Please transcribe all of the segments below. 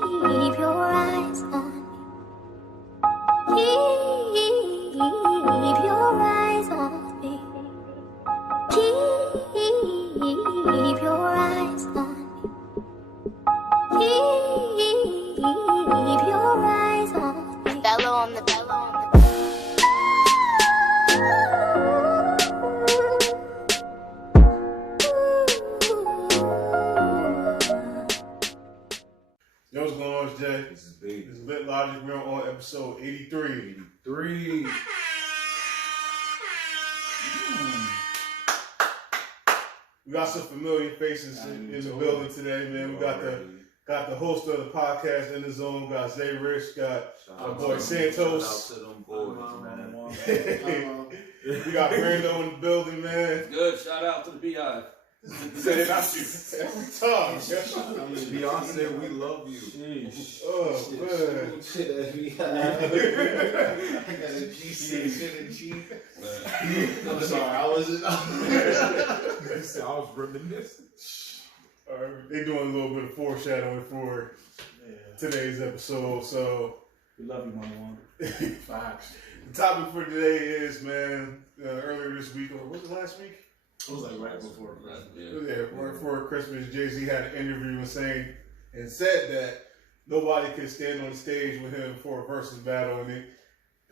your eyes on me. Keep your eyes on me. Keep your eyes on me. Keep your eyes on me. Bellow on the bellow on the Yo, what's going on, Jay? This is big. This is Lit Logic. We're on episode 83. We got some familiar faces in the building today, man. We got the host of the podcast in the zone. We got Zay Rich, got our boy Santos. Shout out to them boys, man. We got Brando in the building, man. Good. Shout out to the BI. Say it out you every time. Beyonce, we love you. Oh, man. I got a G6 in the cheek. I'm sorry, how was it? I was reminiscing. All right, they're doing a little bit of foreshadowing for today's episode, so We love you, Mama Wanda. Facts. the topic for today is, man, earlier this week, or was it last week? It was like right before Christmas. Yeah, right before Christmas, Jay-Z had an interview and said that nobody could stand on the stage with him for a versus battle, and it,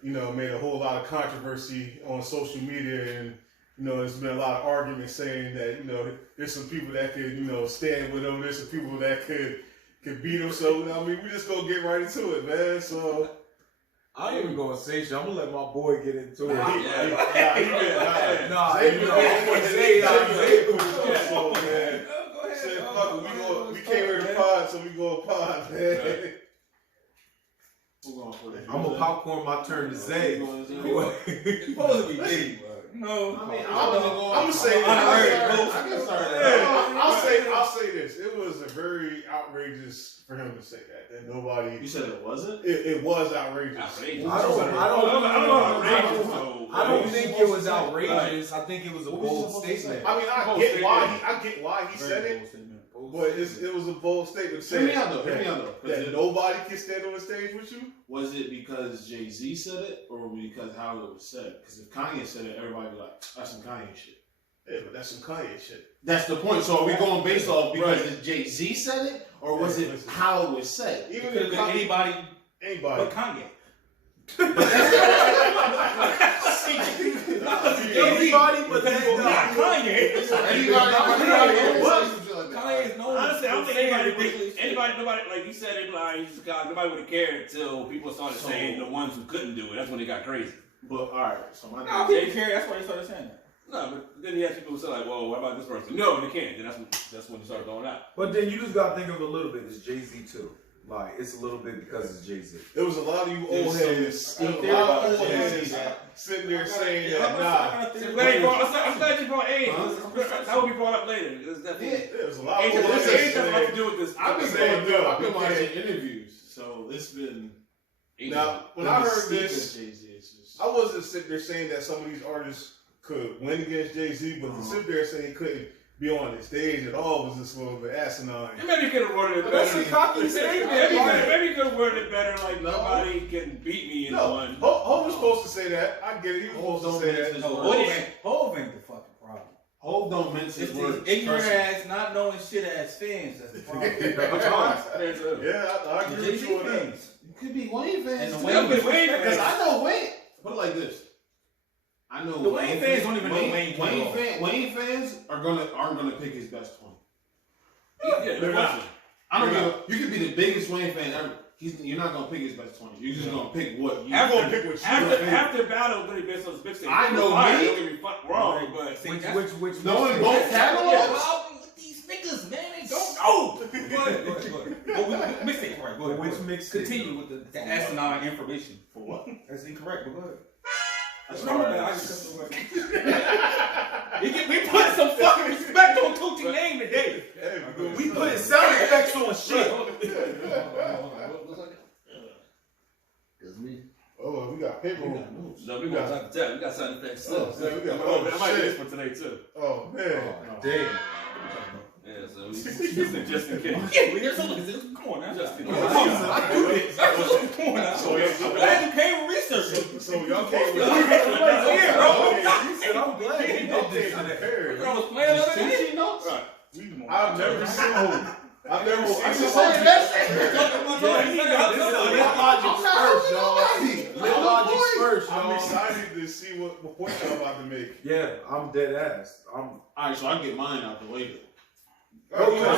made a whole lot of controversy on social media, and there's been a lot of arguments saying that there's some people that could stand with him, there's some people that could beat him. So we just gonna get right into it, man. So. I ain't even gonna say shit. I'm gonna let my boy get into it. I'm gonna say so, man. Said, fuck it, we came here to pod, so we go pod, man. Who going for that? I'm gonna popcorn my turn to Zay. It's supposed to be me, but no. I mean, I'm gonna say this. I'll say this. It was a very outrageous for him to say that nobody. You said it wasn't? It was outrageous. I don't think it was outrageous. I think it was a bold statement. I mean, I get why he said it, but it was a bold statement saying that nobody can stand on the stage with you. Was it because Jay-Z said it, or because how it was said? Because if Kanye said it, everybody would be like, that's some Kanye shit. Yeah, but that's some Kanye shit. That's the point. So are we going based off because Jay-Z said it, or was it how it was said? Even if anybody but Kanye. Anybody but not Kanye. Kanye is known. Honestly, I don't think nobody, like you said, nobody would have cared until people started saying the ones who couldn't do it. That's when it got crazy. But alright, so my Nah, people care. That's why they started saying that. No, but then you have people who say like, "Well, what about this person?" No, they can't. Then that's when you start going out. But then you just gotta think of it a little bit. It's Jay-Z too. Like it's a little bit because it's Jay-Z. There was a lot of you old heads sitting there saying that. Nah, I'm glad you brought age. That will be brought up later. there was a lot of Age old has heads nothing to saying. do with this. I've been watching interviews, so it's been. Now, when I heard this, I wasn't sitting there saying that some of these artists could win against Jay-Z, but to sit there saying he couldn't be on the stage at all was just a little bit asinine. Maybe you could have worded it better. That's a cocky statement. Maybe you could have worded it better. Like nobody can beat me in one. Hov was supposed to say that. I get it. He was supposed to say that. Hov ain't the fucking problem. Hov don't mince his It's words. these ignorant ass, not knowing shit ass fans. That's the problem. Yeah, I agree with you on that. It could be Wayne fans. And the too. Wayne Because I know Wayne. Put it like this. I know the Wayne fans don't even know Wayne. Wayne fans aren't gonna pick his best 20. Yeah, they're not. I don't know. You could be the biggest Wayne fan ever. You're not gonna pick his best 20. You're just gonna pick what you. After battle, going to be based on his mixtape. I know Don't get me wrong, but Which knowing both catalogs. With these niggas, man, they don't know. Mixtape, right? Go ahead. Which mixtape? Continue with the asinine information. For what? That's incorrect, but go ahead. That's no, man, I just cut the we put some fucking respect on Tucci's name today. We put sound effects on shit. That's me. Oh, we got paper. no, we got sound effects. I I might do this for today too. Oh man. Damn. Yeah, so So he's just in case. Yeah, we're so come on now. Just in Come case. on now. I do this. Come on now. So y'all- I'm glad you came with research. So y'all came with Yeah, bro. You said I'm glad he did this in the fair. I was playing the other day. Right. I've never seen. I've never seen. I'm just somebody- saying that's Logic's first, I'm y'all. excited to see what point y'all about to make. Yeah, I'm dead ass. Alright, so I get mine out the way then. Oh, yeah.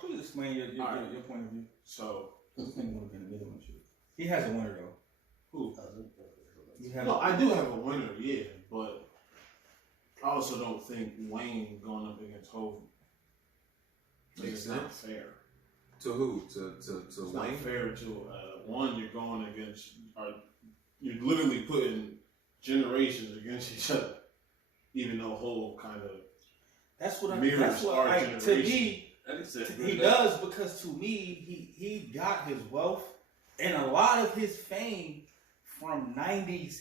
Please explain your point of view. So, He has a winner though. who? You have No, I do have a winner, yeah, but I also don't think Wayne going up against Hov Makes is not sense. fair. To who? To It's not Wayne? fair to one. You're going against, you're literally putting generations against each other, even though Hov kind of That's what mirrors that's what our like, to generation. me. That is it. He does because to me he got his wealth and a lot of his fame from 90s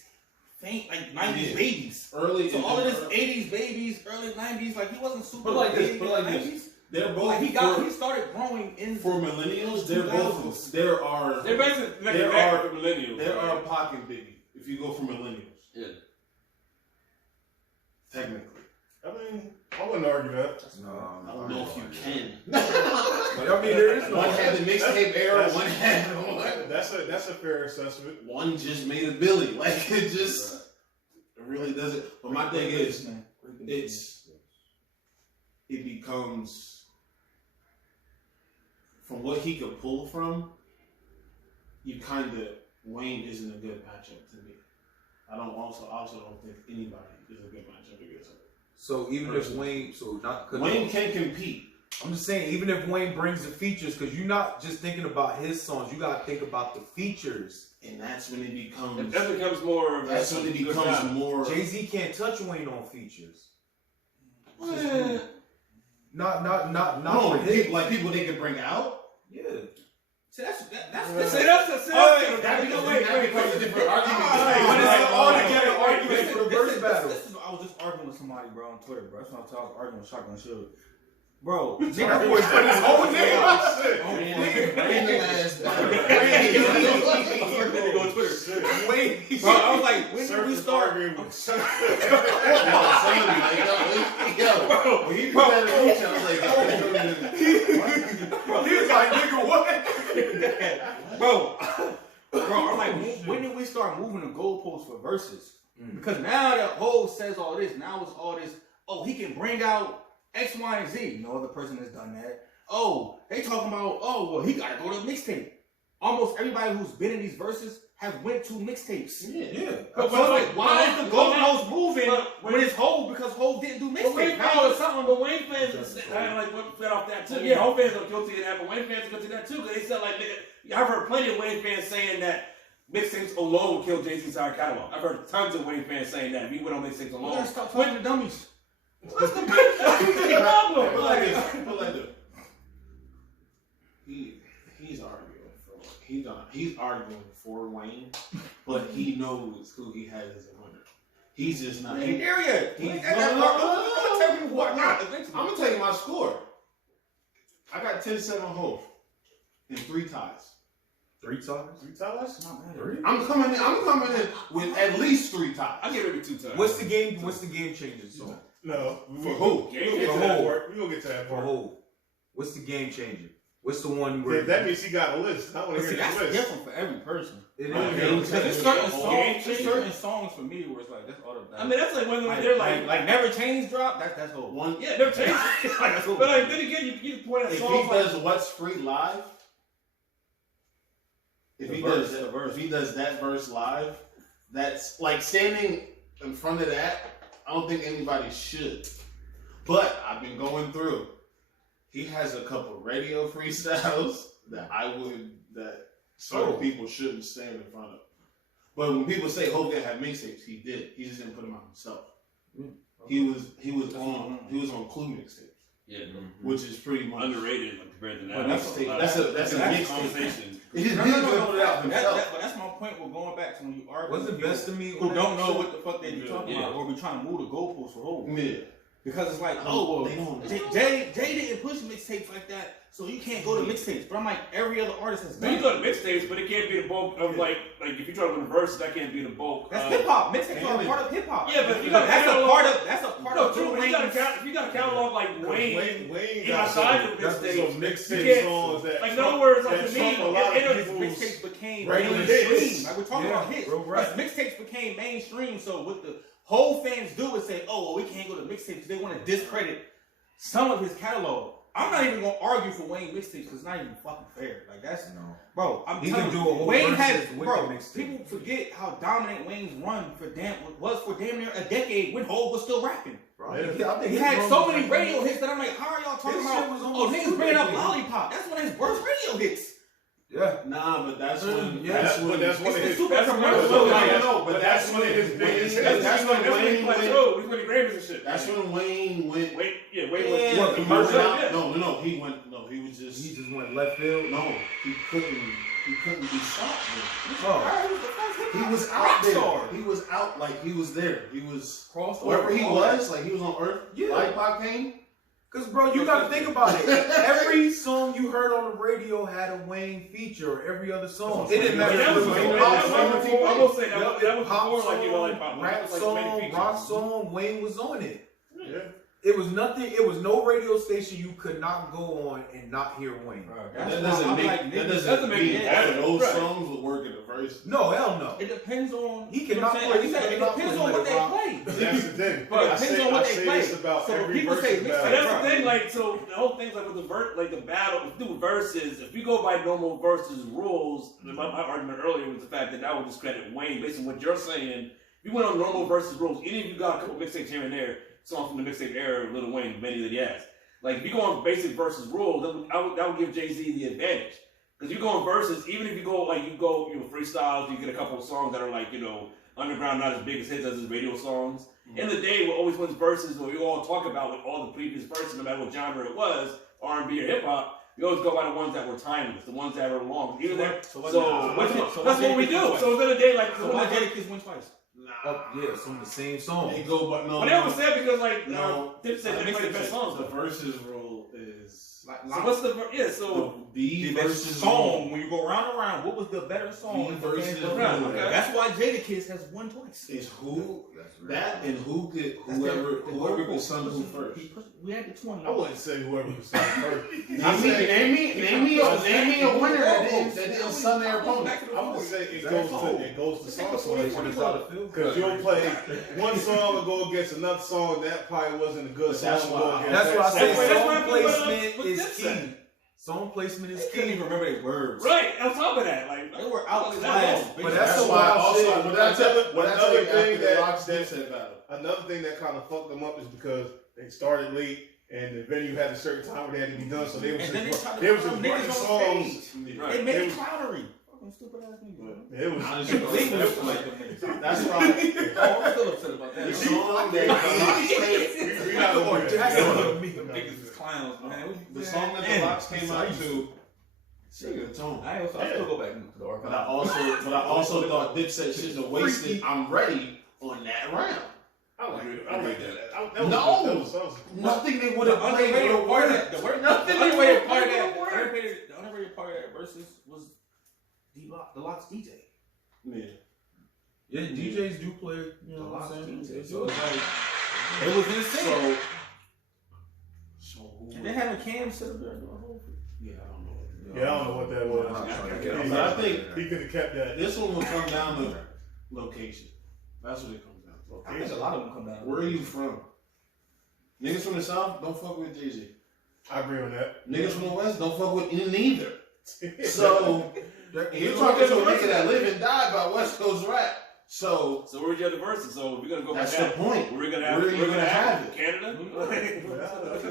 fame, like 90s babies. early. So all of this 80s babies, early 90s, like he wasn't super But like this, big but in like the this. 90s. They're both Like he started growing in for millennials. They're 2000s. both. There are They're basically like There back are- for millennials. there are Pac and Biggie. If you go for millennials, Yeah. technically, I mean, I wouldn't argue that. No, I don't know if you can. But I mean, there is no. One had the mixtape era. One had That's a fair assessment. one just made a Billy. Like it just it really doesn't. But my thing is, it becomes from what he could pull from. You kind of Wayne isn't a good matchup to me. I also don't think anybody is a good matchup against him. So even if Wayne, so not cause Wayne can compete. I'm just saying, even if Wayne brings the features, because you're not just thinking about his songs, you gotta think about the features. And that's when it becomes. That becomes more of That's when it becomes more. Jay-Z can't touch Wayne on features. Eh, Not no, for his. people they could bring out. Yeah. See, that's Wait, That becomes a different argument. But it's an all-together argument for the verse battle. I was just arguing with somebody, bro, on Twitter, bro. That's what I was arguing with Shotgun Sugar. Bro, nigga Boy, put his whole name up. Go on Twitter. Wayne. Bro, I was like, when did we start? When he put that in the I was like, He was like, nigga, what? Bro, I'm like, when did we start moving the goalposts for verses? Because now that Hov says all this, now it's all this, oh, he can bring out X, Y, and Z. No other person has done that. Oh, they talking about, oh, well, he got to go to a mixtape. Almost everybody who's been in these verses have went to mixtapes. Yeah. But so like, why is the goalpost moving when it's Hov? Because Hov didn't do But Wayne mixtapes. fans or something, but Wayne fans kind of like fed off that too. Yeah, Hov fans are guilty of that, but Wayne fans are guilty of that too because they said like, nigga, I've heard plenty of Wayne fans saying that mixtapes alone will kill Jay-Z's entire catalog. I've heard tons of Wayne fans saying that if he went on mixtapes You alone. gotta stop talking to dummies. What's the problem? But like this. He's arguing for he's arguing for Wayne, but he knows who he has as a winner. He's just not. He ain't there yet. He- I'm no, gonna tell you what not eventually. I'm gonna tell you my score. I got 10-7 Hov and 3 ties. 3 times? 3 times? Not bad. I'm coming in with at least 3 ties. I give it 2 times. What's the game changing song? No. For who? We'll get to that part. We're going to get to that For part. Hov. What's the game changing? What's the one where That means he got a list. I want to See, hear that's the list. different for every person. it Okay. is? Because there's certain Game songs for me where it's like that's all the. I mean, that's like when they're like, Never Change drop. That's Hov. One. yeah, they're changing. That's Hov. But like then again, you point at If he songs like does What's Free live, if he does that verse live, that's like standing in front of that. I don't think anybody should. But I've been going through. He has a couple radio freestyles that certain people shouldn't stand in front of. But when people say Hov didn't have mixtapes, he did. He just didn't put them out himself. He was on Clue mixtapes. yeah, Which is pretty much underrated like, compared to But now. that's a that's mixtape. conversation. He just No, didn't no, put it out But himself. that's my point. We're going back to when you argue. Was with it people Best of Me who on don't that know shit? what the fuck they be talking Yeah. about, or be trying to move the goalposts for Hov. Yeah. Because it's like, Oh, oh, they don't know. Jay didn't push mixtapes like that, so you can't go to mixtapes. But I'm like, every other artist has So done you it. go to mixtapes, but it can't be the bulk of like if you try to go to verses, that can't be the bulk. That's hip hop. Mixtapes are a part of hip hop. Yeah, but if you got that's a catalog- part of No, Lil true. But Wayne's. if you got a catalog like Wayne got outside some- of that's mixtapes, some you mixtape can't- songs that like in other words, like that to me, trump a lot of people's Mixtapes became regular mainstream. hits. Like we're talking Yeah, about hits. real rap. But mixtapes became mainstream. So what the whole fans do is say, "Oh, well, we can't go to mixtapes because they want to discredit some of his catalog." I'm not even gonna argue for Wayne mixtapes because it's not even fucking fair. Like that's bro. I'm He telling can you, do a whole Wayne has versus with bro. the mixtape. People forget how dominant Wayne's run was for damn near a decade when Hov was still rapping. He had so many radio hits that I'm like, how are y'all talking His about? shit was Oh, almost niggas two bringing up decades. Lollipop. That's one of his worst radio hits. Yeah. Nah, but that's when. Yeah, That's when. that's one of It's the his. super that's commercial. one of his- No, but that's one of his when biggest. Wayne- that's when when Wayne he went. plateaued. He's winning Grammys and shit. That's when Wayne went. Wait, Yeah. wait. He went commercial? out. Yeah. No, he went. No, he was just. He just went left field. No, he couldn't. He couldn't be stopped. Oh. He was out there. He was out like he was there. He was wherever he was. Like he was on Earth. Yeah. Lollipop came. Cause bro, you gotta think about it. Every song you heard on the radio had a Wayne feature. Or every other song. It didn't matter. That if was it was before. a That pop was song, before. I will say that was pop before like you song, like pop. rap Like many song, features. rock song. Wayne was on it. Yeah. It was nothing. It was no radio station you could not go on and not hear Wayne. That doesn't make. That doesn't mean all of those songs would work in the verse. No, hell no. It depends on. He you know what cannot I'm saying? play- Like you said, he it cannot depends play on what Let It they Rock. play. But that's the thing. But it I depends say, on what I they say play. this about So when every people say versus mixtape, But battle. that's the thing, like, so the whole thing's like with the battle, if you do verses, if you go by normal versus rules, my argument earlier was the fact that would discredit Wayne based on what you're saying. If you went on normal versus rules, even if you got a couple mixtapes here and there, songs from the mixtape era of Lil Wayne, many that he has. Like, if you go on basic versus rules, that would give Jay-Z the advantage. Because you go on verses, even if you go, freestyles, you get a couple of songs that are like, underground, not as big as hits as his radio songs. In the day, what always wins verses, what we all talk about with all the previous verses, no matter what genre it was, R&B or hip-hop, we always go by the ones that were timeless, the ones that were long. Even that's what we do. So it's in the day, like, So why Jadakiss win twice? Oh, yeah, some of the same songs. They go, but no. But they always said because, like, No. Dip said they play the best songs, The though. verses rule is So what's the, so... the best versus song. When you go round and round, what was the better song? The if the versus fans don't round, know? okay. That's why Jadakiss has won twice. is who that and who could That's whoever could sum who first. We had the 20. I wouldn't say whoever was first. Name me a winner that didn't sun their opponent. I would say it goes to song selection. When it's out of field. Because you'll play one song and go against another song that probably wasn't a good song. That's to why- go against That's that why I say song. That's why I song put placement with is Dipset. key. Song placement is They couldn't key. even remember their words. Right, on top of that, like... They were outclassed. But that's That's the why why also I what I tell another you thing after the Rocks Dipset battle. Another thing that kind of fucked them up is because they started late and the venue had a certain time where they had to be done, so they was And then they just tried to they was put just them running niggas on songs. stage. Right. They made They it was- clownery. Fucking stupid ass niggas. It was. Honestly, They was like them niggas. That's why Oh, I'm still upset about the that. song that the Rocks came, We not gonna do that. Niggas is clowns, man. the song that the Rocks came out to, Shake the tone. I still go back to the But I archive. also thought Dipset shouldn't have wasted I'm Ready on that round. I like that. No. That was something. Nothing they would The have played underrated would part of have that, worked. the underrated part of that, the underrated part of that versus was the Locks DJ. Yeah. Yeah, DJs do play. You The know what Locks I'm saying? DJ. So it's like it was insane. So And then having Cam sit up there and do a whole. yeah, I don't know. Yeah, I don't know what that was. I'm not trying to get But I think He could have kept that. this one will come down to location. That's what it comes down to. I think a lot of them come down. Where are you from? Niggas from the South don't fuck with Jay-Z. I agree on that. Niggas from the West don't fuck with neither. So you're talking to a nigga that live and die by West Coast rap. So So where's your verses? So we're gonna go that's by the that. point. We're gonna have. Where are you We're gonna have have it? Canada.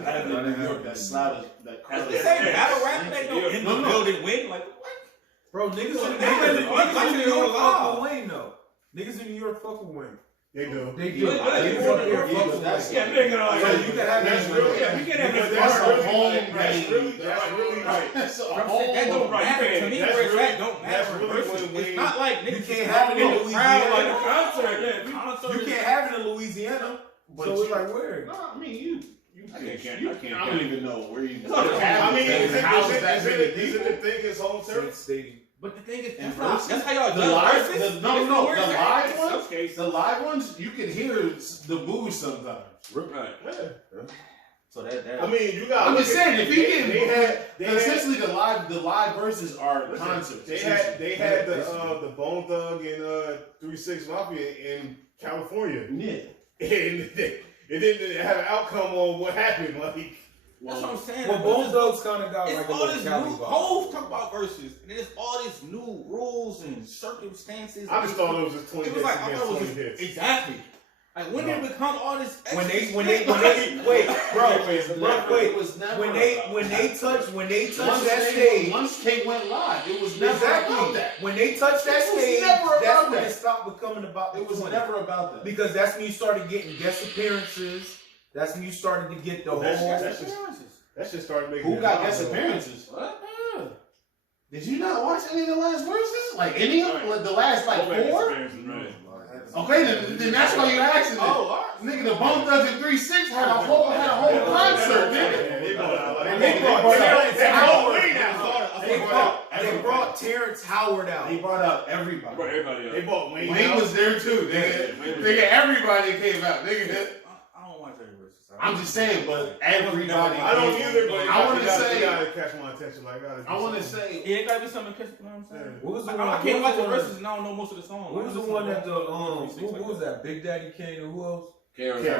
I have in New York that slide that That's crowd. the Say battle rap, they don't in the No, no. building win. Like what? Bro, niggas in Niggas New in York New fuck York with Wayne though. Niggas in New York fuck with Wayne. They do. They Yeah, do. yeah, Niggas yeah, in New York yeah, fuck with that's- Wayne. Yeah, we ain't gonna So like. you can have That's that. really, Yeah, we can't have because this that's bar. really, that's really right. That's a That whole don't right, matter you to me. that's Where it's really- at don't that's matter. really Versus, when Wayne- it's not like You niggas can't have it in in the crowd Louisiana. like Like a concert, yeah. You can't have it in Louisiana. But So it's like weird. No, I mean you. I can't. I don't even know where you. I mean, is it people? the thing his home turf? Stadium. But the thing is, And that's how y'all the do live, versus. the, no, no, the live In some ones, cases. the live ones, you can hear the boos sometimes. Right. Yeah. So that. I mean, you got. I'm just saying, if he they didn't, had essentially the live verses are concerts. They had the Bone Thug and 3-6 Mafia in California, Yeah. and it didn't have an outcome on what happened. Like, That's what I'm saying. Well, Bone Thugs kind of got It's like a all little this new. Cali vibe. Hov talk about verses, and there's all these new rules and circumstances. I just thought it was just 20 It hits was like I against thought it 20 was hits. exactly. Like when did it become all this? When they extra wait, shit? bro, wait. It was never When they touch Once that stage, Once K went live, it was never about that. When they touch that It was stage, never about that's when that. it stopped becoming about the It was 20. never about that. Because that's when you started getting guest appearances. That's when you started to get the whole. That shit started making. Who got guest appearances? What? Did you not watch any of the last verses? Like any of them? Like the last like four? Right. Okay, then that's why you're asking it. Oh, Nigga, the Bone Thugs and 3-6 had a whole concert, nigga. They brought Terrence Howard out. They brought out everybody. Brought everybody They up. bought Wayne. Wayne out. was there too, nigga. Everybody came out, nigga. I don't watch every verse. I'm just saying, but everybody. I don't either, but I want to you say. gotta catch my attention. Like, I want to say. Yeah, it gotta be something. You know what I'm saying? What was the Like, one? I can't watch the verses and I don't know most of the songs. What was the one that who was that? Big Daddy Kane or who else? Karen. Yeah, I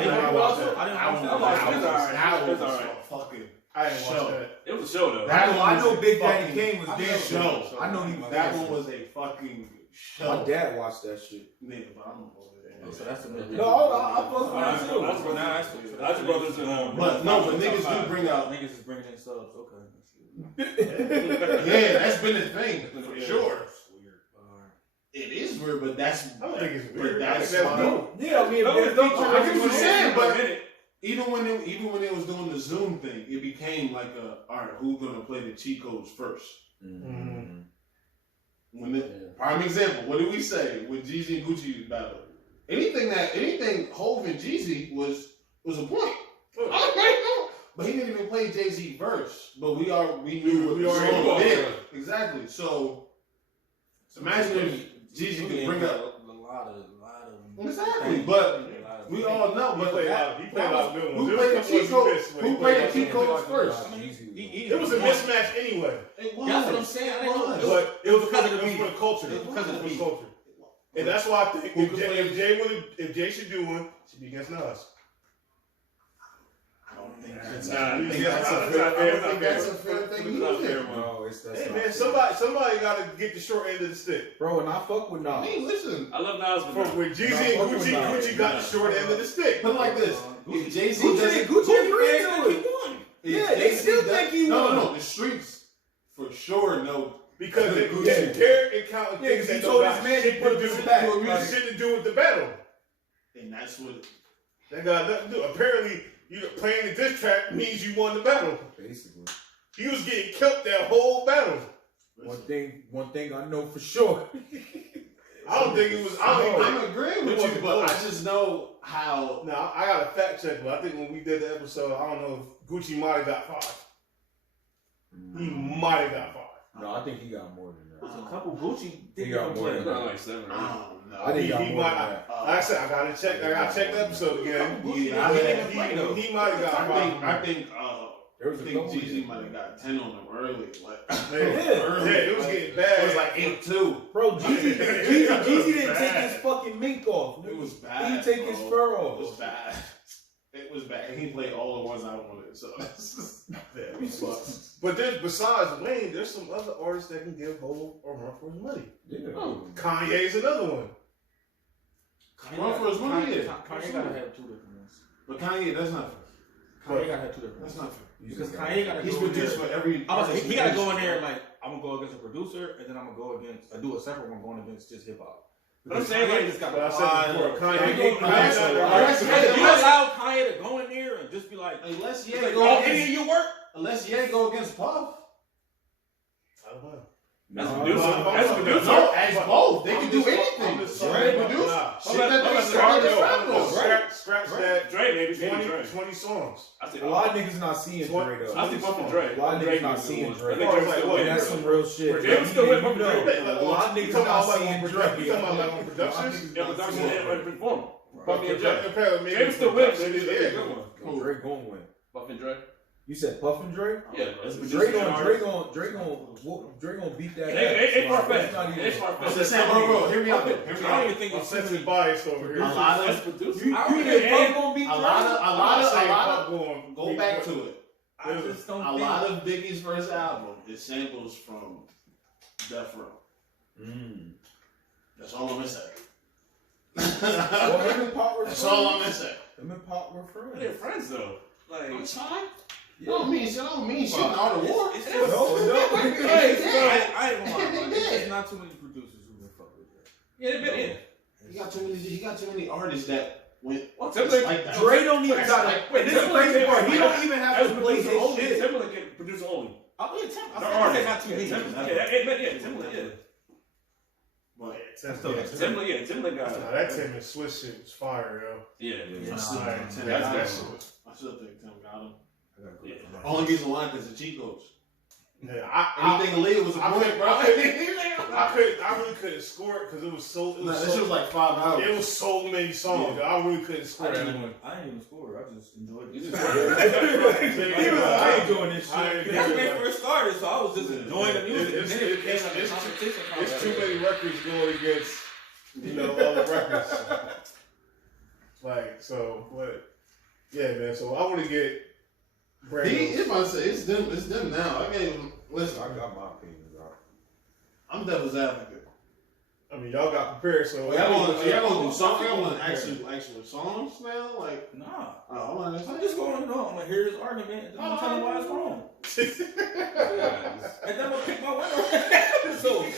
didn't didn't watch watch it. that. I didn't I watch was that. that was It's alright. a fucking. I didn't watch Show. that. It was a show though. That I know was a Big Daddy fucking Kane was dancing. show. I know he was That dancing. one was a fucking show. My dad watched that shit. Nigga, but I'm Oh, so that's the middle. No, I fuck with it too. That's your brothers in But no, but niggas do bring out. Niggas is bringing in subs. Okay. Yeah, that's been a thing for sure. Weird. It is weird, but that's. I don't think it's but weird. I that's think that's fine. dope. Yeah, I mean, No, there's it's no not. I get what you're saying, but minute. even when it was doing the Zoom thing, it became like a alright, who's gonna play the cheat codes first? Mhm. When the prime example, what did we say when Jeezy and Gucci battled? Anything Hov and Jeezy was a point. But he didn't even play Jay-Z verse. But we knew what We the already song knew. did. Exactly. So imagine if Jeezy could bring up a lot of exactly, but we all know. He But played a lot of good ones. who There was played the a couple cheat ones codes? he missed, but he Who played the a cheat lot of codes good ones. first? I mean, It was a mismatch anyway, It was. That's what I'm saying. It was. but it was because of the for beat. the culture. It was because of the It was beat. culture. And that's why I think Who could play- if Jay should do one, it should be against Nas. I don't think Nah, that's a fair thing either. No, that's Hey not man, fair. somebody got to get the short end of the stick. Bro, and I fuck with I Nas. mean, listen. I love Nas, For but when Jeezy Nah, and fuck with Nas. Gucci got the short end of the stick. Put it like this: if Jay-Z Gucci doesn't, agreed to it. if Yeah, they Jay-Z still does- think he no, won. no, the streets for sure know. Because Gucci. they're counting Yeah, things 'cause he that told don't his got man shit to put to him do in the back. with Like- shit to do with the battle. And that's what. That got nothing to do. Apparently, you playing the diss track means you won the battle. Basically. He was getting killed that whole battle. One thing I know for sure. I don't think it was. I don't I'm think. agreeing it with you, wasn't but I close. just know how. Now I got a fact check, but I think when we did the episode, I don't know if Gucci might have got 5. He might have got 5. No, I think he got more than that. There's a couple Gucci He did got not more play. than it's not like 7 or 8. I don't know. I think he got He more might. than that. Like I said, I gotta check the episode again. Yeah, He might have got 5. I think There was a couple. Jeezy might have got 10 on them early. Like, Yeah, early. it was getting bad. It was like 8-2. Bro, Jeezy didn't take his fucking mink off. It was bad. He didn't take his bro. fur It off. was bad. It was bad. He played all the ones I wanted. So But then, besides Wayne, there's some other artists that can give Hov a run for his money. Yeah. Kanye's another one. Run for his money, yeah. Kanye gotta have 2 different ones. But Kanye, that's not fair. Kanye gotta have 2 different That's ones. not fair. Because Kanye gotta He's go in produced there. for every. I was like, he gotta go in there artist. like I'm gonna go against a producer, and then I'm gonna go against do a separate one going against just hip hop. But I'm saying, like, just got But I said before, Kanye's Unless- not unless- right. You allow Kanye to go in there and just be like, Unless he's Ye like, go oh, any of against, your work? unless Ye go against Puff. I don't know. As a No, producer, no, as a no, producer. No, as both. They I'm can do just- anything. I'm just They saying, produce nah. shit that they started to rap on. Scratch that. Dre, maybe 20 songs. I think A lot of niggas not seeing Dre though. I think Bumpin' Dre. A lot of Dre niggas not was the seeing one. Dre. I think Or Dre's like still what? winning. That's some real shit. Dre was still with Bumpin' Dre. A lot of niggas not seeing Dre. You talking about like on production? Yeah, production and performer. Right. Bumpy and Dre. Apparently, Dre was still winning. production, That's a yeah. good one. Dre gon' win. Bumpin' Dre. You said Puff and Dre? Yeah, as a Dre producer. gon' beat that. They ass. far-fetched. Not even- They far-fetched. Just saying, bro, hear me out. Hear me I don't out. even think I'm it's sensing bias over here. A lot As of, a producer. You think Puff gon' beat a Dre? lot of, go back to it. I just don't A think. lot of Biggie's first album is samples from Death Row. That's all I'm gonna say. Well, him and Pop were That's friends. all I'm gonna say. Him and Pop were friends. They're friends though. Like, I'm sorry. Don't mean shit. Don't mean shit. Out of war. It's No, no. I ain't gonna lie, bro. There's not too many producers who been fuck with Dre. yeah, they've been in. He got too many artists that went Well, just Timberlake, like that. Dre don't even Wait, this is the crazy part. He don't even have as to a play producer his only. shit. Timberlake can produce only. Oh yeah, Tim. They're I said artists. not too many. Yeah, Timberlake, yeah. But Timberlake got Nah, that Tim and Swiss shit was fire, yo. Yeah. I still Nah, think Tim that's got that him. shit. I still think Tim got him. Yeah. Only reason why because the cheat codes. Yeah, Anything illegal was a I point, couldn't- bro. I really couldn't score it because it was so. It Nah, was that shit was like 5 hours. It was so many songs. Yeah. I really couldn't I score didn't that even. one. I didn't even score. I just enjoyed You it. just- He was like, I ain't doing this I shit. ain't That's when doing they that. first started, so I was just enjoying the music. It's- and then it became like a it's- competition. It's too many records going against, other records. Like, so, what? Yeah, man. So I want to get Brandon. It's about to say, it's them now. I gave him, listen, I got my opinion, bro. I'm devil's advocate. I mean, y'all got prepared, so. Y'all gonna do something? Y'all want actual songs now? Like, Nah, oh, I'm just going on. I'm gonna hear his argument and I'm telling him why it's wrong. And then I'm gonna pick my winner. So, You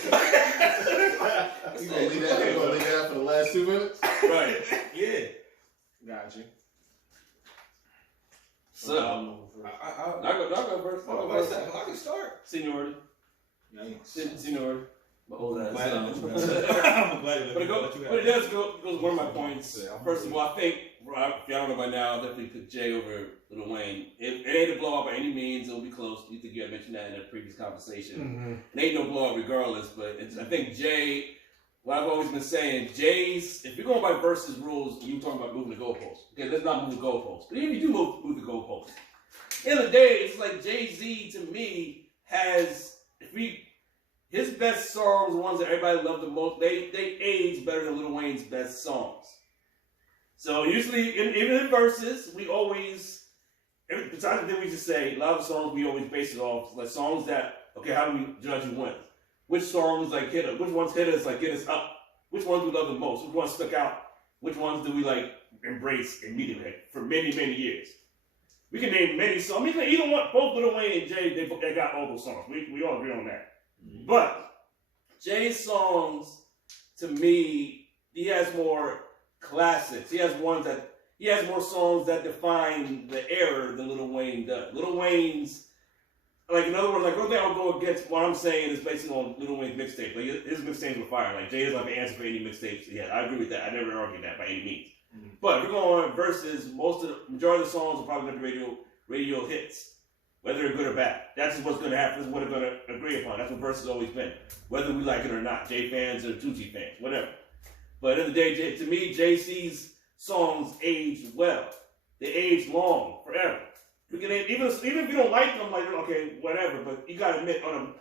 gonna leave that for the last 2 minutes? Right. yeah. Got you. So, I go first. I can start. Seniority. Seniority. My old ass. I'm glad But it does go one of my points. First of all, I think, if y'all know by now, I'll definitely put Jay over Lil Wayne. It ain't a blow up by any means. It'll be close. You think you had mentioned that in a previous conversation. It ain't no blow up regardless, but I think Jay, what I've always been saying, Jay's, if you're going by versus rules, you talking about moving the goalposts. Okay, let's not move the goalposts. But even if you do move the goalposts, at the end of the day, it's like Jay-Z to me has, his best songs, the ones that everybody loved the most, they age better than Lil Wayne's best songs. So usually, even in verses, we always, besides the thing we just say, a lot of songs we always base it off, like songs that, okay, how do we judge who wins? Which songs like hit us? Which ones hit us, like get us up? Which ones we love the most? Which ones stuck out? Which ones do we like embrace immediately for many, many years? We can name many songs. I mean, either one, both Lil Wayne and Jay, they got all those songs. We all agree on that. But Jay's songs, to me, he has more classics. He has more songs that define the era than Lil Wayne does. Lil Wayne's, like, in other words, like, one thing I would go against what I'm saying is based on Lil Wayne's mixtape. Like, his mixtapes were fire. Like, Jay is like the answer for any mixtapes. Yeah, I agree with that. I never argued that by any means. But if we're going on versus, majority of the songs are probably going to be radio hits. Whether they're good or bad. That's what's going to happen. That's what we're going to agree upon. That's what versus always been. Whether we like it or not. J fans or Tucci fans. Whatever. But at the end of the day, to me, JC's songs age well. They age long. Forever. We can even if you don't like them, like, okay, whatever. But you got to admit, on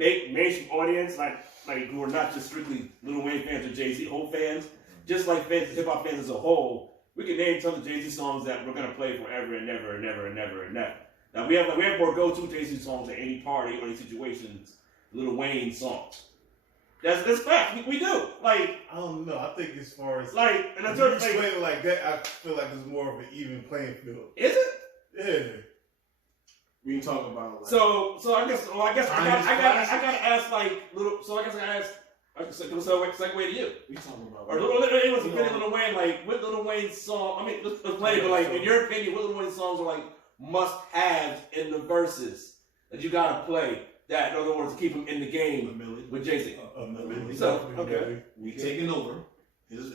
a mainstream audience, like who are not just strictly Lil Wayne fans or Jay-Z whole fans, just like fans, hip-hop fans as a whole, we can name tons of Jay-Z songs that we're going to play forever and never and never and never and never. Now, we have more go-to Jay-Z songs at any party or any situations, Lil Wayne songs. That's fact. We do. Like, I don't know. I think as far as like, and if that's you what explain it like that, I feel like it's more of an even playing field. Is it? Yeah. We talk about like, So I guess I gotta ask like little. So I guess I gotta ask. So segue to you. we talking about Or it was Lil Wayne. Like, what Lil Wayne's song? I mean, let's play it. But like, in your opinion, what Lil Wayne songs are like must-haves in the verses that you gotta play that in other words to keep him in the game with Jay-Z. So okay, We taking over.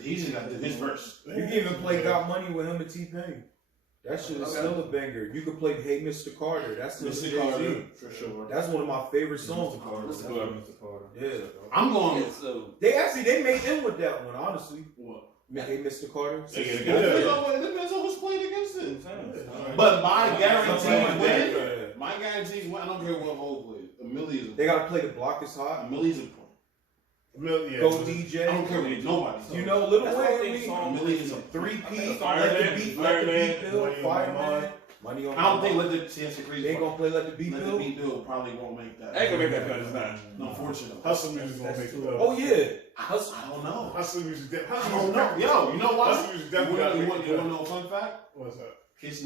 He's just got to do his verse. You can even play Got Money with him and T-Pain. That shit is still a banger. You could play Hey Mr. Carter. That's still Mr. Carter, Jay-Z. for sure. That's one of my favorite songs. Mr. Carter. Mr. Carter. Yeah. I'm going. yeah, so They made in with that one, honestly. What? Hey Mr. Carter. It depends on who's playing against it. But my guaranteed win. My guaranteed win. I don't care what Hov plays. A million. They gotta play The Block Is Hot. A million's a point. Go DJ. I don't care what nobody. You know, Little That's why I Wayne. think A million's a 3P. Fireman, Let the beat build. Fireman. Money on I don't think Let the Chance to Crazy. They ain't gonna play Let the Beat Let the Build. Beat Build probably won't make that. I ain't gonna make that cut. It's not. No, unfortunately. Hustle music gonna make it up. Oh yeah. I don't know. Hustle music. I don't know. Yo, you know what? Hustle music You definitely gotta want make to it up. know a fun fact? What's up? Kiss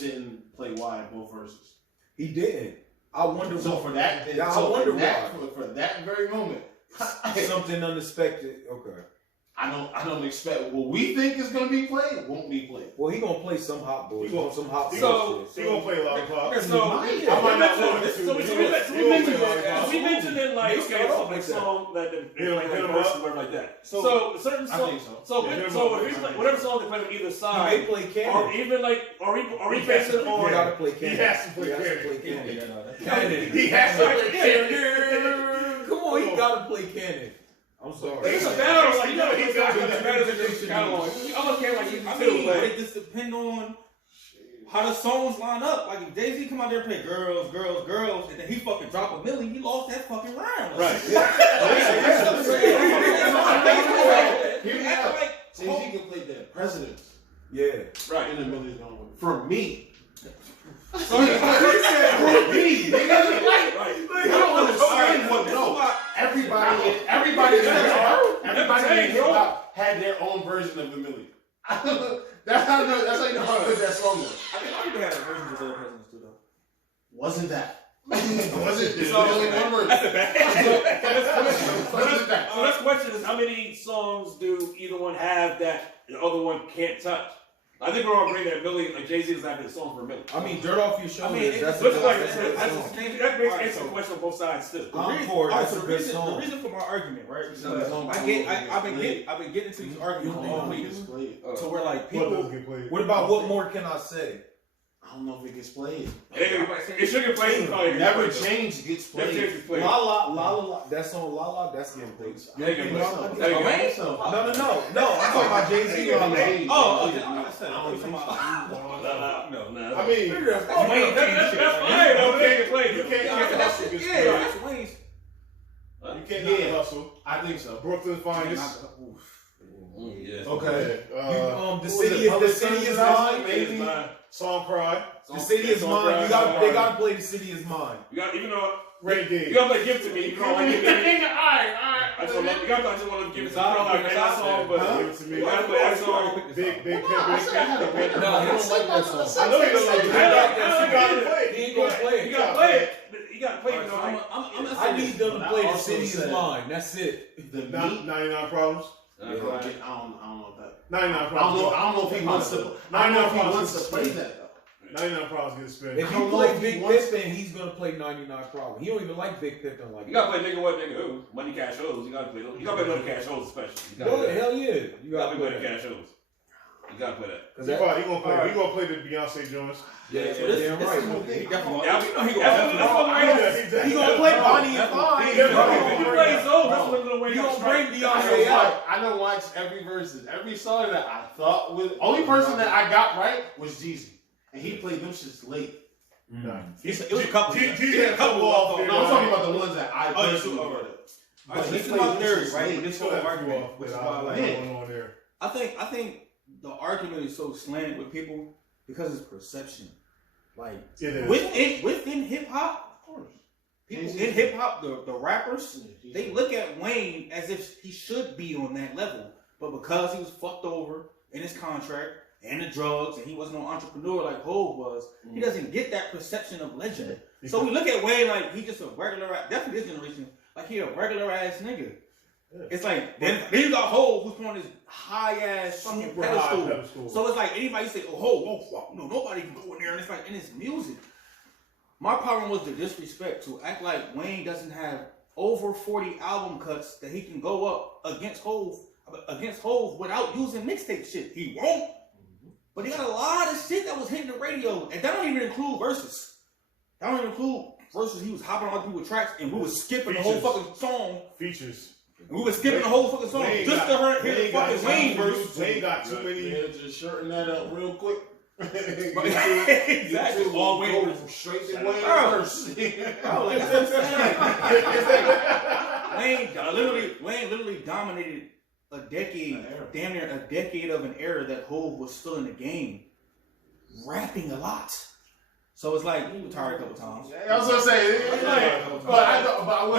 didn't play Y in both verses. He didn't. I wonder. So for that, Yeah, I so wonder for that, why. for that very moment, Something unexpected. Okay. I don't expect what we think is gonna be played won't be played. Well, he gonna play some hot boys. He gonna- Some hot He boys. gonna play Lollipop. Okay, so I might not want it to. So we mentioned in like okay, so like song that they play like verses or whatever like that. So certain I songs. think so. So Yeah, so if we play whatever song they play on either He may side, play or Cannon. even like or we base it You on. gotta play He Cannon. has to play He has to Cannon. play Cannon. Cannon. He has to play Cannon. Come on, he gotta play Cannon. I'm sorry. It's a battle, like you know, He he's got got to the better than this catalog. I don't care like you I too, mean, but it just depends on how the songs line up. Like if Jay-Z come out there and play girls, girls, girls, and then he fucking drop a million, he lost that fucking round. right. Hear me out. Jay-Z can play the presidents Yeah. Right. in the million dollar for me. So For me, nigga. right. I don't understand what no. Everybody in hip hop had their own version of the million. That's how you know how good that song was. I think people had a version of the presidents too, though. Wasn't that? Wasn't it's only one version. Wasn't that? So next question is how many songs do either one have that the other one can't touch? I think we're all agreeing that Billy, like Jay-Z doesn't have a song for a million. I mean, Dirt Off Your Shoulders. I mean, it that's Looks a like that's a good song. that makes answer the question on both sides too. Encore, Alright, that's so a the good reason, song. the reason for my argument, right? So Because I've been getting to these arguments all week Played. to where like What people. does get played? What about What More Can I Say? I don't know if it gets played. It should get played. Never Change gets Never played. Change gets played. La La La La La. That song La La, that's getting played. Yeah, you can play. So. There you go. Wayne? So. No, I'm talking about Jay-Z. La La. Oh, okay. I said, I was talking about. No. I mean, That's fire though. They can play. you can't Yeah, hustle that's gets yeah, played. that's Wayne's. You can't Yeah. hustle. I think so. Brooklyn Finest. Yeah. Okay. The city is mine. Maybe. Song Cry. The city is mine. They gotta play The City Is Mine. You got even though Renegade. you gotta play Give to Me. You know like Give to Me. Alright. I just want you gotta I just want to give it to me. I don't like that song, but Give it to me. you gotta play that song. Big Pimp. I said I had a big No, he don't like that song. I know you don't like it. I You gotta play it. He ain't gonna play it. You gotta play it. You gotta play it. You know, like, I need them to play The Also City Is said- Mine. That's it. The meat. 99 Problems. I don't know that. 99 Problems. I don't know if he wants to. I don't know if he wants to play that though. 99 Problems get spent. If you play Big Pimpin', he's gonna play 99 Problem. He don't even like Big Pimpin' like you that. gotta play Nigga What Nigga Who. Money Cash Shows. You gotta play those. You gotta play Money Cash Shows especially. You gotta Well, play that. hell yeah. You You gotta gotta play play Money that. Cash Shows. You gotta play that. He gonna play the Beyonce joints. Yeah, So this damn is right. he definitely. Yeah, You know he that's He gonna play Bonnie and Clyde. Yeah, If you play those, that's what Lil Wayne He got gonna straight. bring Beyonce out. I don't watch every verses. Every song that I thought was only person that I got right was Jeezy, and he played them shits late. It was a couple. He had a couple off there. No, I'm talking about the ones that I Oh, yeah, personally sure. heard. Alright, so he this is played my them theory, shits right? late. This whole argument, which is why I like. going on there. I think the argument is so slanted with people because it's perception. Like It is. within hip hop, people in hip hop, the rappers, they look at Wayne as if he should be on that level, but because he was fucked over in his contract and the drugs, and he wasn't an entrepreneur like Hov was, he doesn't get that perception of legend. So we look at Wayne like he just a regular, definitely this generation, like he a regular ass nigga. Yeah. It's like then you got Hov who's on this high ass fucking Super high pedestal. pedestal. So it's like anybody say, oh Hov, oh fuck, no, nobody can go in there, and it's like in his music. My problem was the disrespect to act like Wayne doesn't have over 40 album cuts that he can go up against Hov without using mixtape shit. He won't. But he got a lot of shit that was hitting the radio, and that don't even include verses. That don't even include verses. He was hopping on other people's tracks, and we was skipping the whole fucking song. Features. And we was skipping the whole fucking song just to hear the fucking Wayne verse. Wayne got too many. Yeah, just shorten that up real quick. Exactly. All Wayne go straight to Wayne Bro. verse. Bro, like, that's what I'm saying. Wayne literally dominated a decade, damn near a decade of an era that Hov was still in the game, rapping a lot. So it's like he retired a couple times. I was gonna say, but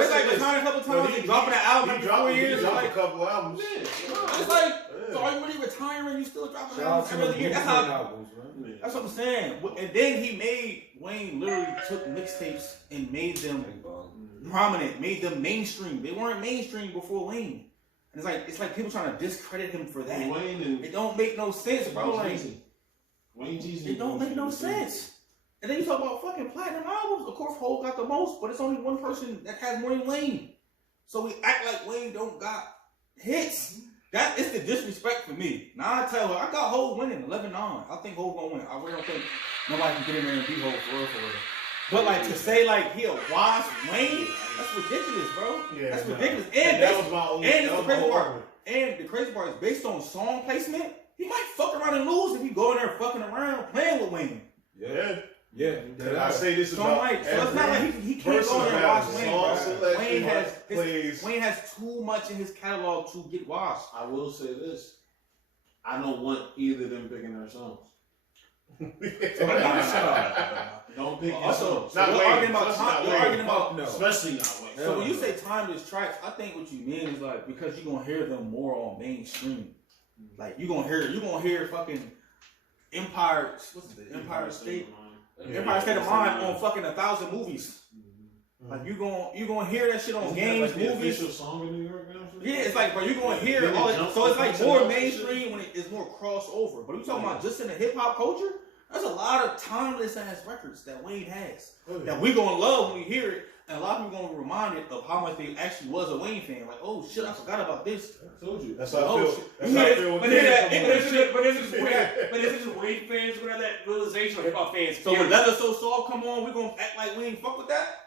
It's like retiring a couple times and dropping an album every 4 years. He dropped Like, a couple albums. it's like, so are you really retiring? You still dropping albums every other year? That's what I'm saying. And then he made Wayne literally took mixtapes and made them prominent, made them mainstream. They weren't mainstream before Wayne. And it's like people trying to discredit him for that. It don't make no sense, bro. Like, it don't make no sense. And then you talk about fucking platinum albums. Of course, Hov got the most, but it's only one person that has more than Wayne. So we act like Wayne don't got hits. That is the disrespect for me. Now I tell her, I got Hov winning 11-9. I think Hov gonna win. I really don't think nobody can get in there and beat Hov for real. But like to say like he'll wash Wayne, that's ridiculous, bro. Yeah, that's nah. ridiculous. And that was my only. and That the was crazy my part. only. And the crazy part is based on song placement. He might fuck around and lose if he go in there fucking around playing with Wayne. Yeah. Yeah. I say this So about like, so it's not like he can't go in there and watch Wayne, bro. Wayne has too much in his catalog to get washed. I will say this: I don't want either of them picking their songs. Don't pick your songs. Not we're Wayne. arguing about time. We're arguing about no. Especially not Wayne. So when you say timeless tracks, I think what you mean is like because you're gonna hear them more on mainstream. Like you're gonna hear fucking Empire. What's it? Empire State. Empire State of Mind on fucking 1,000 movies. Like you gonna hear that shit on games, like the movies. official song in New York now? Yeah, it's like, bro, you're gonna hear Then all it it, jumps so it's to like something more else. mainstream when it's more crossover. But we talking about just in the hip hop culture. There's a lot of timeless ass records that Wayne has that we gonna love when we hear it, and a lot of people gonna be reminded of how much they actually was a Wayne fan. Like, oh shit, I forgot about this. I told you. That's how I Oh, feel. shit. That's how I feel. But is it just Wayne fans who have that realization, or hip hop fans? So when Leather So Soft come on, we gonna act like we ain't fuck with that.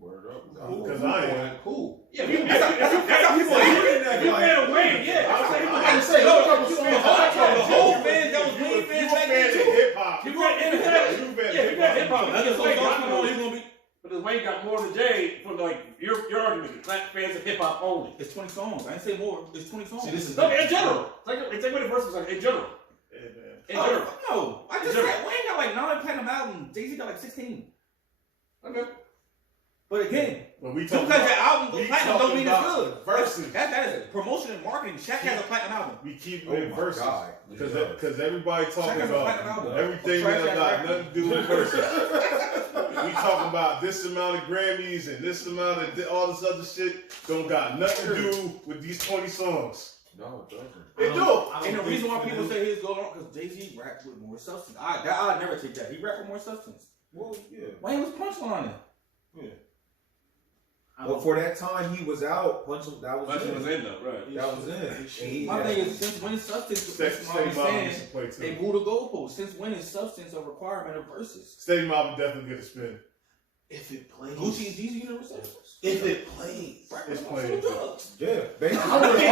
Word up. Because I am. Cool. Yeah, that's how people are. You're fan of Wayne, yeah. I didn't say no couple songs. The whole fans that was Wayne fans back then too. Hip hip-hop. You got hip-hop. Leather So Soft come on, he's gonna be. Because Wayne got more than Jay from like your argument. Black fans of hip-hop only. It's 20 songs. I didn't say more. It's 20 songs. See, this is No, in general. It's like what the verse was like, in general. In general. No, I just said Wayne got like 9 platinum albums. Jay-Z got like 16. Okay. But again, When we just talk because your about, album goes platinum don't mean it's good. verses. That is promotion and marketing. Shaq has a platinum album. We keep with verses. Because Because everybody talking Shaq has a platinum about album. everything Trash that got ass nothing to do with verses. We talking about this amount of Grammys and this amount of all this other shit don't got nothing to do with these 20 songs. No, it doesn't. It do. And the reason why people say his go on because Jay-Z raps with more substance. I'd never take that. He rapped with more substance. Well, yeah. Wayne was punchlining. Yeah. Well, for that time he was out, that was Punch in. was in though, right. That was in. And he My had- thing is, since when is substance, Steady saying, Mob needs to play they too. move the goalpost. Since when is substance a requirement of verses? Steady Mob would definitely get a spin. If it plays. Gucci and Jeezy universal. If it plays. It's playing. drugs. Yeah, basically.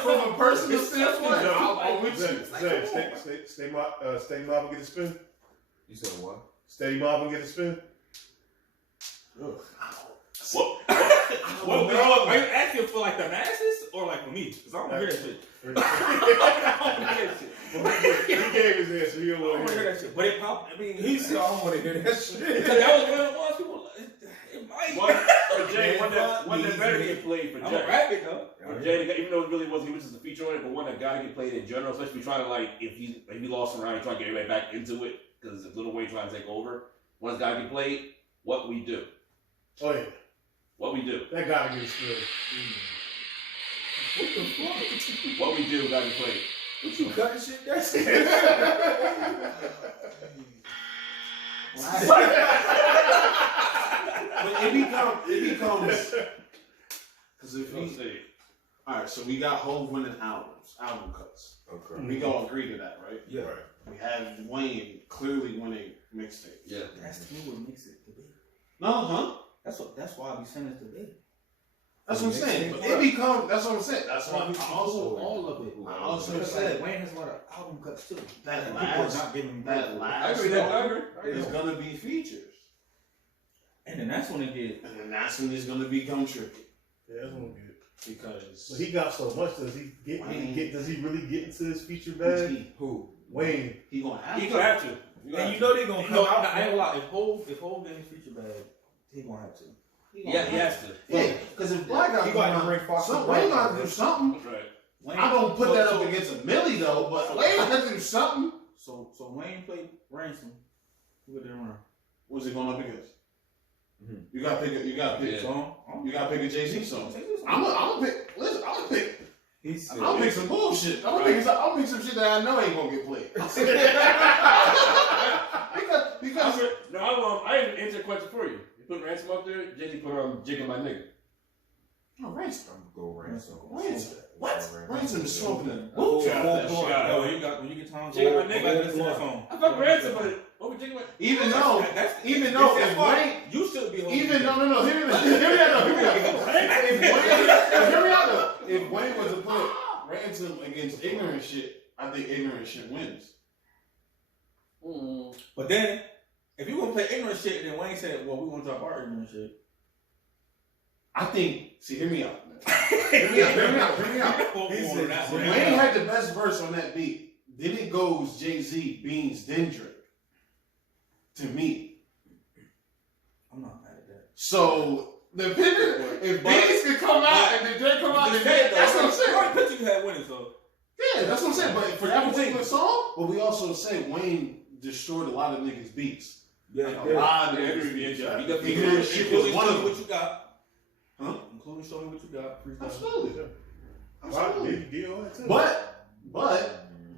From a personal standpoint, I'm with you. Zay, Steady Mob will get a spin. You said what? Steady Mob will get a spin. What are you asking for, like the masses or like for me? Because I don't hear that shit. I don't hear that shit. He gave his answer. He don't I don't want want to to hear hear it. that shit. But it popped. I mean, He said, I don't want to hear that shit. because that was one of the ones people. It might. For Jay, one that better get played for I'm Jay. a rabbit though. For Jay, even though it really wasn't, he was just a feature on it, but one that gotta get played in general, especially trying to like, if he lost around, trying to get everybody back into it, because if Lil Wayne trying to take over, one's gotta get played. What we do. Oh yeah, What we do. that gotta get a spin. What the fuck? What we do gotta get played. What you cutting shit? That's it. But it becomes because if we all right, so we got Hov winning album cuts. Okay. We all agree to that, right? Yeah. Right. We have Wayne clearly winning mixtape. Yeah. That's the thing what makes it debate. No, huh? That's why I be saying it's debate. That's what I'm saying. But it becomes. That's what I'm saying. That's why I also all of it. I also Because said Wayne has a lot of album cuts too. that People are last not giving that credit. I last agree that. I song agree. is gonna be features, And then that's when it get. and then that's when it's gonna become tricky Yeah, that's gonna be it. because But he got so much. Does he get? Does he really get into his feature who's bag? he? Who? Wayne. He gonna have You to. gonna have to. And you know they're gonna come out. I ain't gonna lie. If Hov getting feature bag, he gonna have to. Yeah, he has to. Yeah, because if Black Guy He gonna bring Fox and Wayne Brown. gotta do something. That's right. Wayne, I don't put that up against a Millie though, but Wayne gotta do something. So Wayne played Ransom. Who would they run? What's it going up against? Mhm. You gotta pick. You gotta pick. Yeah. Song? You gotta pick a Jay-Z song. I'm gonna pick. Listen, I'm gonna pick. He's I'm gonna pick some bullshit. I'm gonna pick some shit that I know ain't gonna get played. because No, I have an answer question for you. You put Ransom up there, Jay-Z put on Jigging My Nigga. no, Ransom. I'm gonna go Ransom. Ransom. What? Ransom is smoking a Oh, boot that shit. Yo, when you get time, Jigging My go Nigga. back to the phone. I fuck Ransom, but what would Jigging My Even though That's if why Wayne, you should be holding even it. no, hear me out. If Wayne was to put Ransom against ignorant shit, I think ignorant shit wins. But then, if you gonna play ignorant shit, then Wayne said, "Well, we gonna drop our ignorant shit." I think. See, hear me out. Hear me out. Wayne had the best verse on that beat. Then it goes Jay-Z, Beans, then Drake. To me. I'm not mad at that. So, if Beans could come out and then Drake come out, then that's what I'm saying. Picture you had winning, so Yeah, that's what I'm saying. But for that particular song, but we also say Wayne destroyed a lot of niggas' beats. yeah, A lot of Yeah, niggas' agree, beats. yeah. He did shit was one of them. what you got. Huh? Including show me what you got. Freestyle. Absolutely. Wow, Absolutely. did DOA too?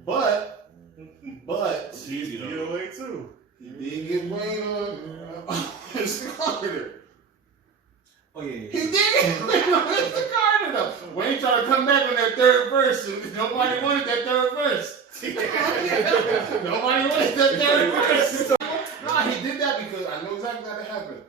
But, It's easy though. DOA too. he did get Wayne on Mr. Carter. Oh yeah. He did get Wayne on Mr. Carter though. Wayne tried to come back on that third verse, and nobody wanted that third verse. Nobody wanted that third verse. No, he did that because I know exactly how that happened.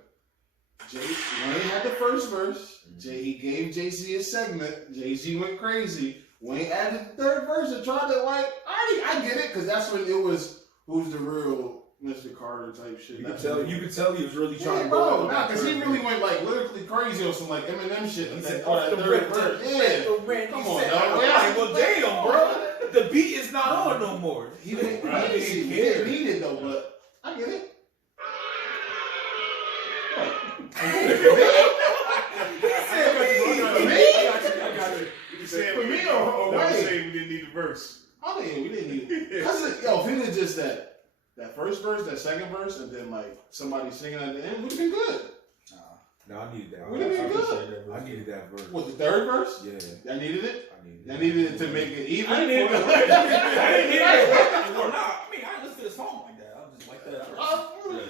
Wayne had the first verse. He gave Jay-Z a segment. Jay-Z went crazy. Wayne added the third verse and tried to I get it, because that's when it was who's the real Mr. Carter type shit. You could tell he was really trying to bro, go. because he really went lyrically crazy on some Eminem shit. He said, that third verse. Yeah. Come on, dog. Well, damn, bro. The beat is not on no more. He didn't need it though, but I get it. I got you. You said For me or no, Wayne? saying we didn't need the verse. I mean, we didn't need it. If he did just that first verse, that second verse, and then somebody singing at the end, would have been good. No, I needed that. Would have been good. I needed that verse. What, the third verse? Yeah, I needed it. I I needed it to make it even. I didn't need it. I didn't hear it. Well, nah, I mean, I listened to the song like that. I was just like that.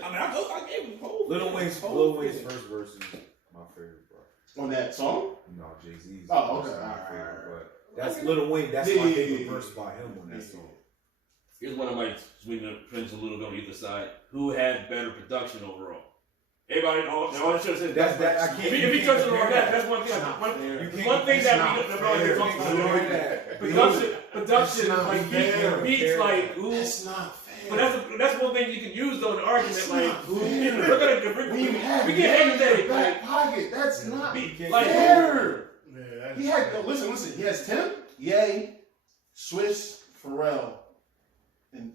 I mean, I gave him whole. Lil Wayne's first verse is my favorite, bro. On that song? No, Jay-Z's. Oh, okay. verse is my Alright, favorite, alright. but that's Lil Wayne. That's my favorite verse by him on that song. Here's one of my swinging the fence a little bit on either side. Who had better production overall? Everybody, all the should say That's that. I can't. If he touches on that, that's one thing. One thing that we production, like beats, like ooh. That's not fair. But that's one thing you can use though in the argument. That's Like not we're We have we get anything. back pocket. That's not Like fair. Yeah, He had listen. He has Tim, Ye, Swiss, Pharrell, and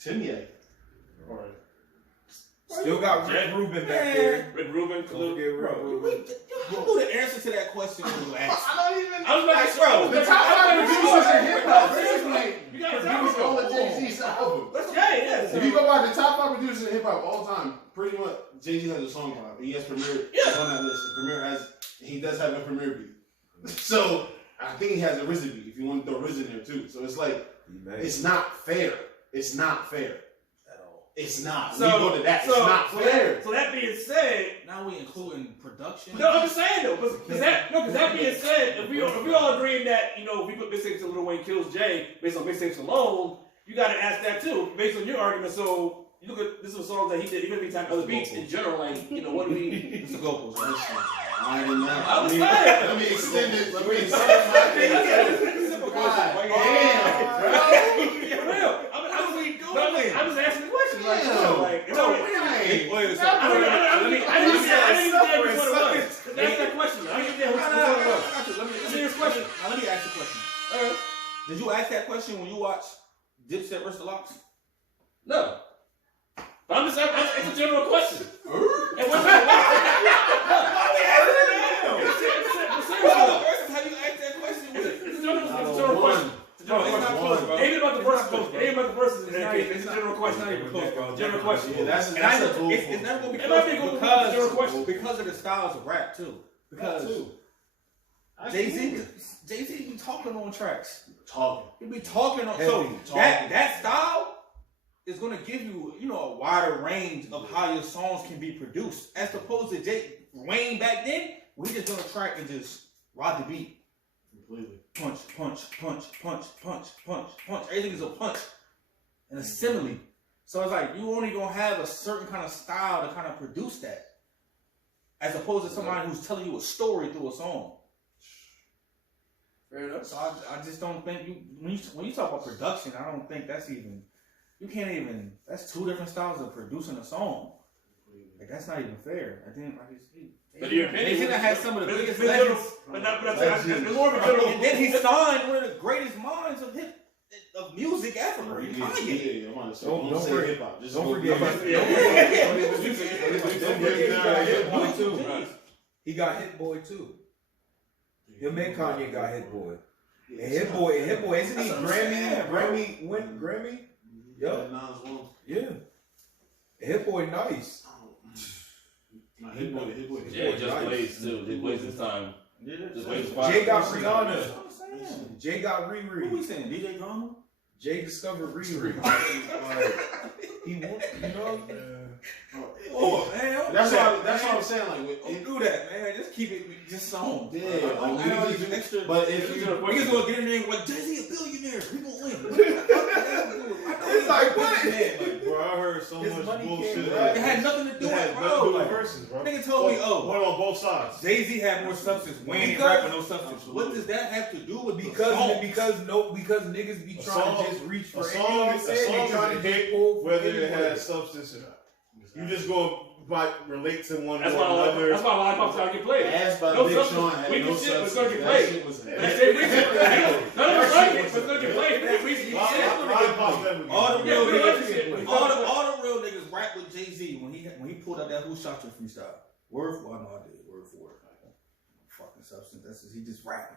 Tim Ye. All right. Still got Rick Rubin back there. Rick Rubin, Don't forget Rick Rubin. You knew the answer to that question when you asked. I don't even. I was like, bro, The top 5 producers in hip hop basically You gotta produced tell all me. of Jay-Z's albums. Yeah. If you go by the top 5 producers in hip hop all time, pretty much Jay-Z has a song on it. He has Premier on that list. He does have a Premier beat. So I think he has a RZA beat. If you want to throw RZA in there too, so it's like it's not fair. It's not fair at all. It's not. So, we go to that. It's not fair. So that being said, Now we including production. no, I'm just saying though, because that being said, if we all agreeing that if we put mixtapes to Lil Wayne Kills Jay based on mixtapes alone, you got to ask that too based on your argument. So you look at this is songs that he did, even if he talked other beats in general, like what do we? It's a goalpost. I didn't know. I was saying. Let me extend it. Let me extend my Simple question. Damn, bro. For real. I'm just asking the question. Like, Damn. I didn't even know what it was. That's that question. I didn't even know what it was. Let me Serious question. Now let me ask you a question. Did you ask that question when you watched Dipset vs. the Locks? No. But I'm just it's a general question. And what's Have you asked that question? It's a general question. It's not close, bro. It ain't about the verses. It ain't about the verses in that case. It's a general question. Not even close, bro. General question. Yeah, that's a cool It's never gonna be It might be close a general question. because of the styles of rap too. Because Jay-Z be talking on tracks. Talking. He be talking on that style is gonna give you a wider range of how your songs can be produced as opposed to Wayne back then. We just doing a track and just ride the beat. Completely. Punch, punch, punch, punch, punch, punch, punch. Everything is a punch and a simile. So it's like you only gonna have a certain kind of style to kind of produce that, as opposed to somebody who's telling you a story through a song. Fair enough. So I just don't think when you talk about production, I don't think that's even. You can't even. That's two different styles of producing a song. Like that's not even fair. I think But your opinion, Jay-Z has some of the biggest but legends. it's more of a general. And then he signed one of the greatest minds of music ever. Yeah, I'm on Don't forget hip hop. Just Don't go- forget. Hip Hop too. He got Hit Boy too. Him and Kanye got Hit Boy. And Hit Boy, isn't he Grammy? Yeah, Nas won. Yeah. Hit Boy nice. Nah, Hit Boy. Yeah, just Blaze too. Just Blaze this time. Just Blaze. Jay got Rihanna. That's what I'm saying. Jay got Who Riri. we saying? DJ Drama? Jay discovered Riri. He won, Oh man, That's what I'm saying. Like, don't do that, man. Just keep it just songs. yeah, I like, know we these just- extra. but if you Niggas gonna get in there and like Jay-Z a billionaire. We gonna win. It's like, what? Like, bro, I heard so His much money bullshit. came Like, It had nothing to do it with had it, nothing to bro. do with Like, verses, bro. nigga told me, One on both sides. Jay-Z had more substance. Wayne rap with no substance. What does that have to do with Because niggas be trying to just reach for anything. They trying to get pulled whether it has substance or not. You just go relate to one That's or why another. That's why a lot of pops gotta get played. Ass by No Big substance. Sean had We no can shit, but it's substance. gonna get That played. shit was That's the reason. None of us like it, but it's gonna get played. That's the reason you said. All the Yeah, real we like niggas, this shit. all the real niggas rap with Jay-Z when he pulled out that Who Shot Your freestyle. Word for word, no, I did word for word. Fucking substance. That's just, he just rapping.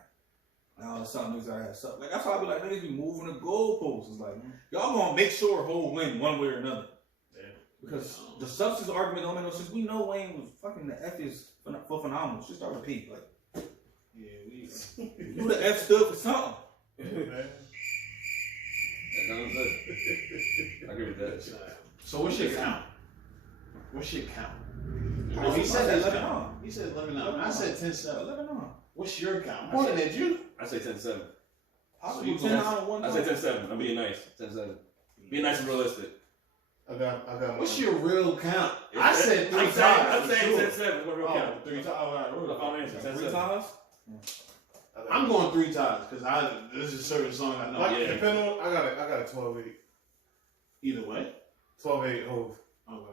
Now some niggas gotta have something. Like that's why I be like, niggas be moving the goalposts. It's like y'all gonna make sure Hov win one way or another. Because the substance argument don't make no sense. We know Wayne was fucking the F is for phenomenal. Just start with P. Like, Yeah, we. you the F stood for something. I agree with that. So what's your count? What's your count? Oh, He said his 11 count. on. He said 11 on. I said 10-7. 11 on. What's your count? I'm pointing at you. I say 10-7. Possible you 10 on and 1 I say 10-7. I'm being nice. 10-7. Being nice and realistic. I got What's your real count? I said 3 times. I'm saying 10-7. What real Oh, count? 3 times. All right, Look, I'll answer. 3 10-7. times? I'm going 3 times because this is a certain song I know. Like, depending on, I got a 12-8. Either way. 12-8 Hov. Okay.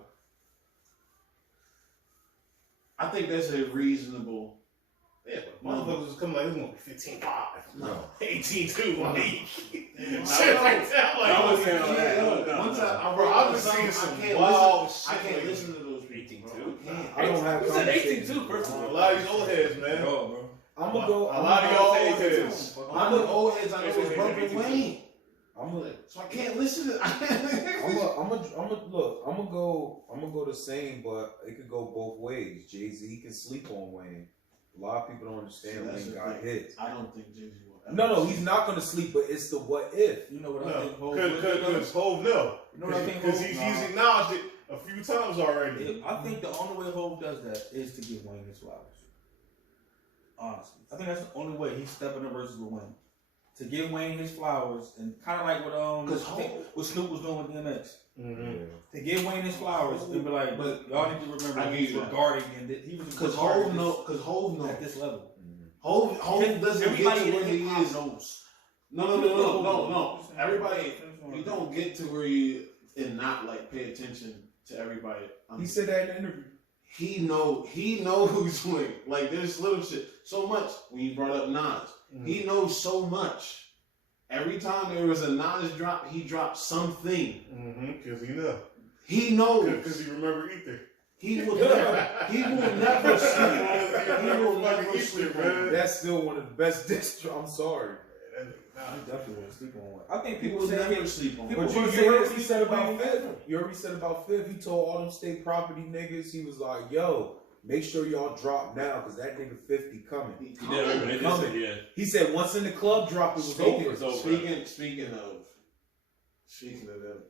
I think that's a reasonable. Yeah, but motherfuckers was coming like, it's gonna be 15-5. No. 18-2. Like, Shit shit like that. Like, I was saying all that. Once bro, I've been seeing some wild shit. I can't lately. listen to those people. 18-2. I don't have Who said conversations. 18-2 first of A all? lot of these old heads, man. bro. I'm gonna go. A lot of y'all old heads. I'm the old heads. I know it's Brooklyn Wayne. I'm gonna So I can't listen to. I'm gonna go the same, but it could go both ways. Jay-Z can sleep on Wayne. A lot of people don't understand That's Wayne the got thing. hits. I don't think Jay-Z will. No, he's not gonna sleep, but it's the what if. You know what I No, think Hov because Hov, no. You know what I think? Because he's acknowledged it a few times already. I think the only way Hov does that is to give Wayne his flowers. Honestly, I think that's the only way he's stepping up versus with Wayne. To give Wayne his flowers, and kind of like what Snoop was doing with DMX. Mm-hmm. To give Wayne his flowers and be like, but y'all need to remember he's regarding and that he was because Hov knows at this level. Hov doesn't get to where he is. No. Everybody, you don't get to where you and not like pay attention to everybody. He said that in the interview. He know who's winning. Like there's little shit so much. When you brought up Nas, he knows so much. Every time there was a Nas drop, he dropped something. Because he knows. He knows. Because he remember Ether. He will never sleep. Man. That's still one of the best diss. I'm sorry. I definitely want to sleep on one. I think People people say never sleep on. But you heard what he said about Fifth? You heard what he said about Fifth? He told all them state property niggas, he was like, yo, make sure y'all drop now, because that nigga 50 coming. He said once in the club drop, it was over. Speaking of them,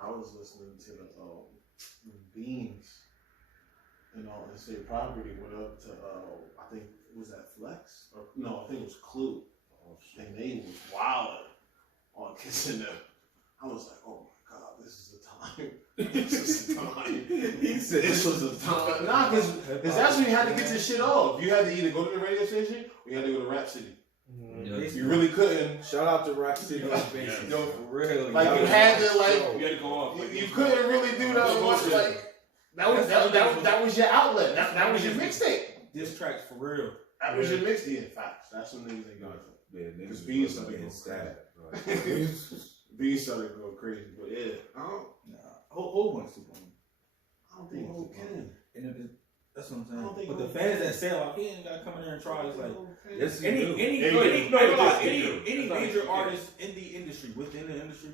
I was listening to the Beans and all and state property went up to I think was that Flex? Or no, I think it was Clue. And they was wild on kissing them. I was like, oh my god, this is the time. This is the time. He said this was the time. Nah, because that's when you had to get this shit off. You had to either go to the radio station or you had to go to Rap City. You really couldn't. Shout out to Rap City. Yo, for real. Like you had to like. You had to go off. You couldn't really do that much. Like that was your outlet. That was your mixtape. Diss tracks for real. That was your mixtape. Facts. That's when niggas ain't got it. Yeah, because Beans started going crazy. Beans started going crazy, but yeah, Whole bunch of people. I don't think Hov can. And that's what I'm saying. But the fans that say like he ain't gotta come in there and try. It's like yes, any major artist in the industry, within the industry,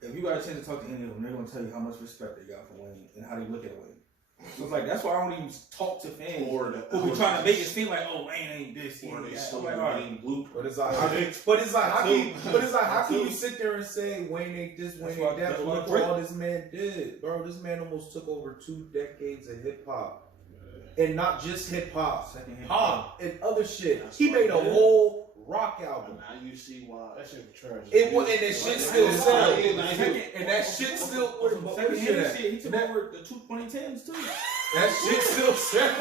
if you got a chance to talk to any of them, they're gonna tell you how much respect they got for Wayne and how they look at Wayne. So it's like that's why I don't even talk to fans who be trying to make it seem like, oh, Wayne ain't this, he ain't that. I'm like, all right. But it's like how can you sit there and say Wayne ain't this, Wayne ain't that? But look what all this man did, bro. This man almost took over 2 decades of hip hop, and not just hip hop, pop and other shit. He made a whole rock album. Now you see why that shit was trash. It was, and that shit still sells. And that shit still. He took over the 2010s too. That shit still sells.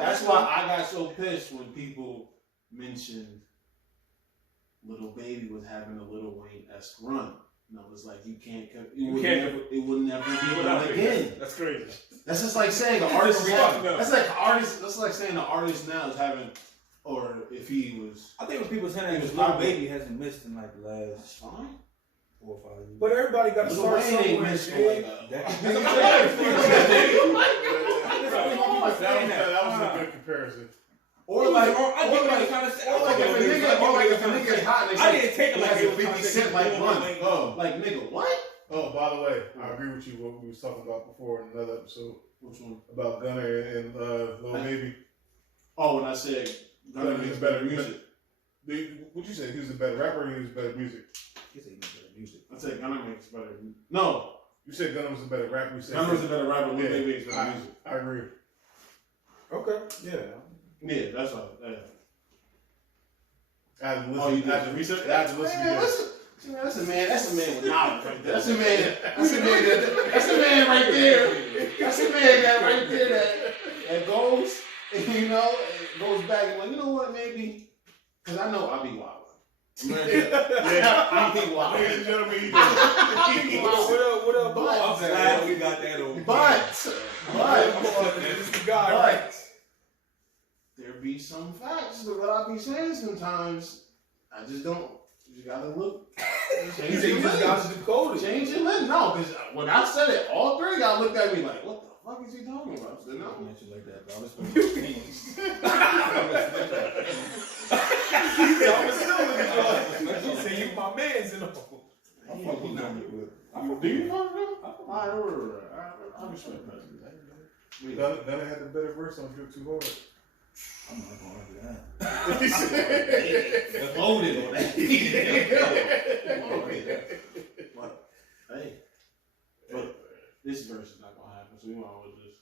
That's why I got so pissed when people mentioned Lil Baby was having a Lil Wayne-esque run. And I was like, it will never be done again. That's crazy. That's just like saying an artist. That's like saying an artist now is having. Or if he was, I think when people saying that Lil Baby hasn't missed in like the last 4 or 5 years. But everybody got to start somewhere. That was a good comparison. Or if a nigga hot, I didn't take it like a 50 Cent like run. Like nigga, what? Oh, by the way, I agree with you. What we was talking about before in another episode. Which one? About Gunna and Lil Baby. Oh, when I said Gunna makes better music. What'd you say? He was a better rapper or he was better music? He said he makes better music. I said Gunna makes better music. No. You said Gunna was a better rapper. You said Gunna was a better rapper. Lil Baby makes better music. I agree. Okay. Yeah. Yeah, that's all. I had to listen. I had to research. I had to listen to this. See, man, that's a man with knowledge right there. That's a man right there. That's a man that right there that goes, you know, goes back and like, you know what, maybe, because I know I'll be wild. I'll be wild. Ladies and gentlemen, what up, I'm glad we got that over. But this is the guy, right? There be some facts to what I be saying sometimes. I just don't. You gotta look. He said you just got to decode it. Change your lens. No, because when I said it, all 3 of y'all looked at me like, what the fuck is he talking about? I said, no. Mention like that, but I respect your opinions. He said you my man's in the hole. Do you fuck with him? I respect that. Gunna had the better verse on Drip Too Hard. I'm not going to do that. Loaded on that. Hey, but this verse is not gonna happen, so we might as well just.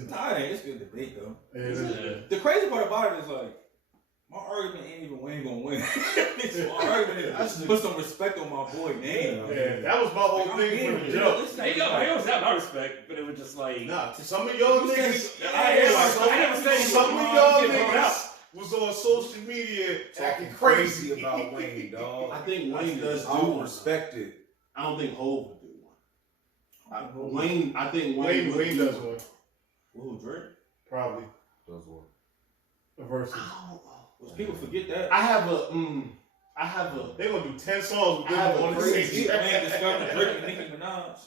It's Nah, it ain't. It's good debate though. yeah. The crazy part about it is like, my argument ain't even Wayne gonna win. My argument is put some respect on my boy name. Yeah, that was my whole thing from the jump. He always have my respect, but it was just like Nah, some of y'all niggas, I never said some of y'all niggas was on social media acting crazy about Wayne, dog. I think Wayne does do I don't one. respect it. I don't think Hov would do one. I think Wayne does one. Who, Drake? Probably. Does one. The verses. People forget that. I have a. They gonna do 10 songs with I have them a on the same crazy- track. Wayne discovered Drake and Nicki Minaj.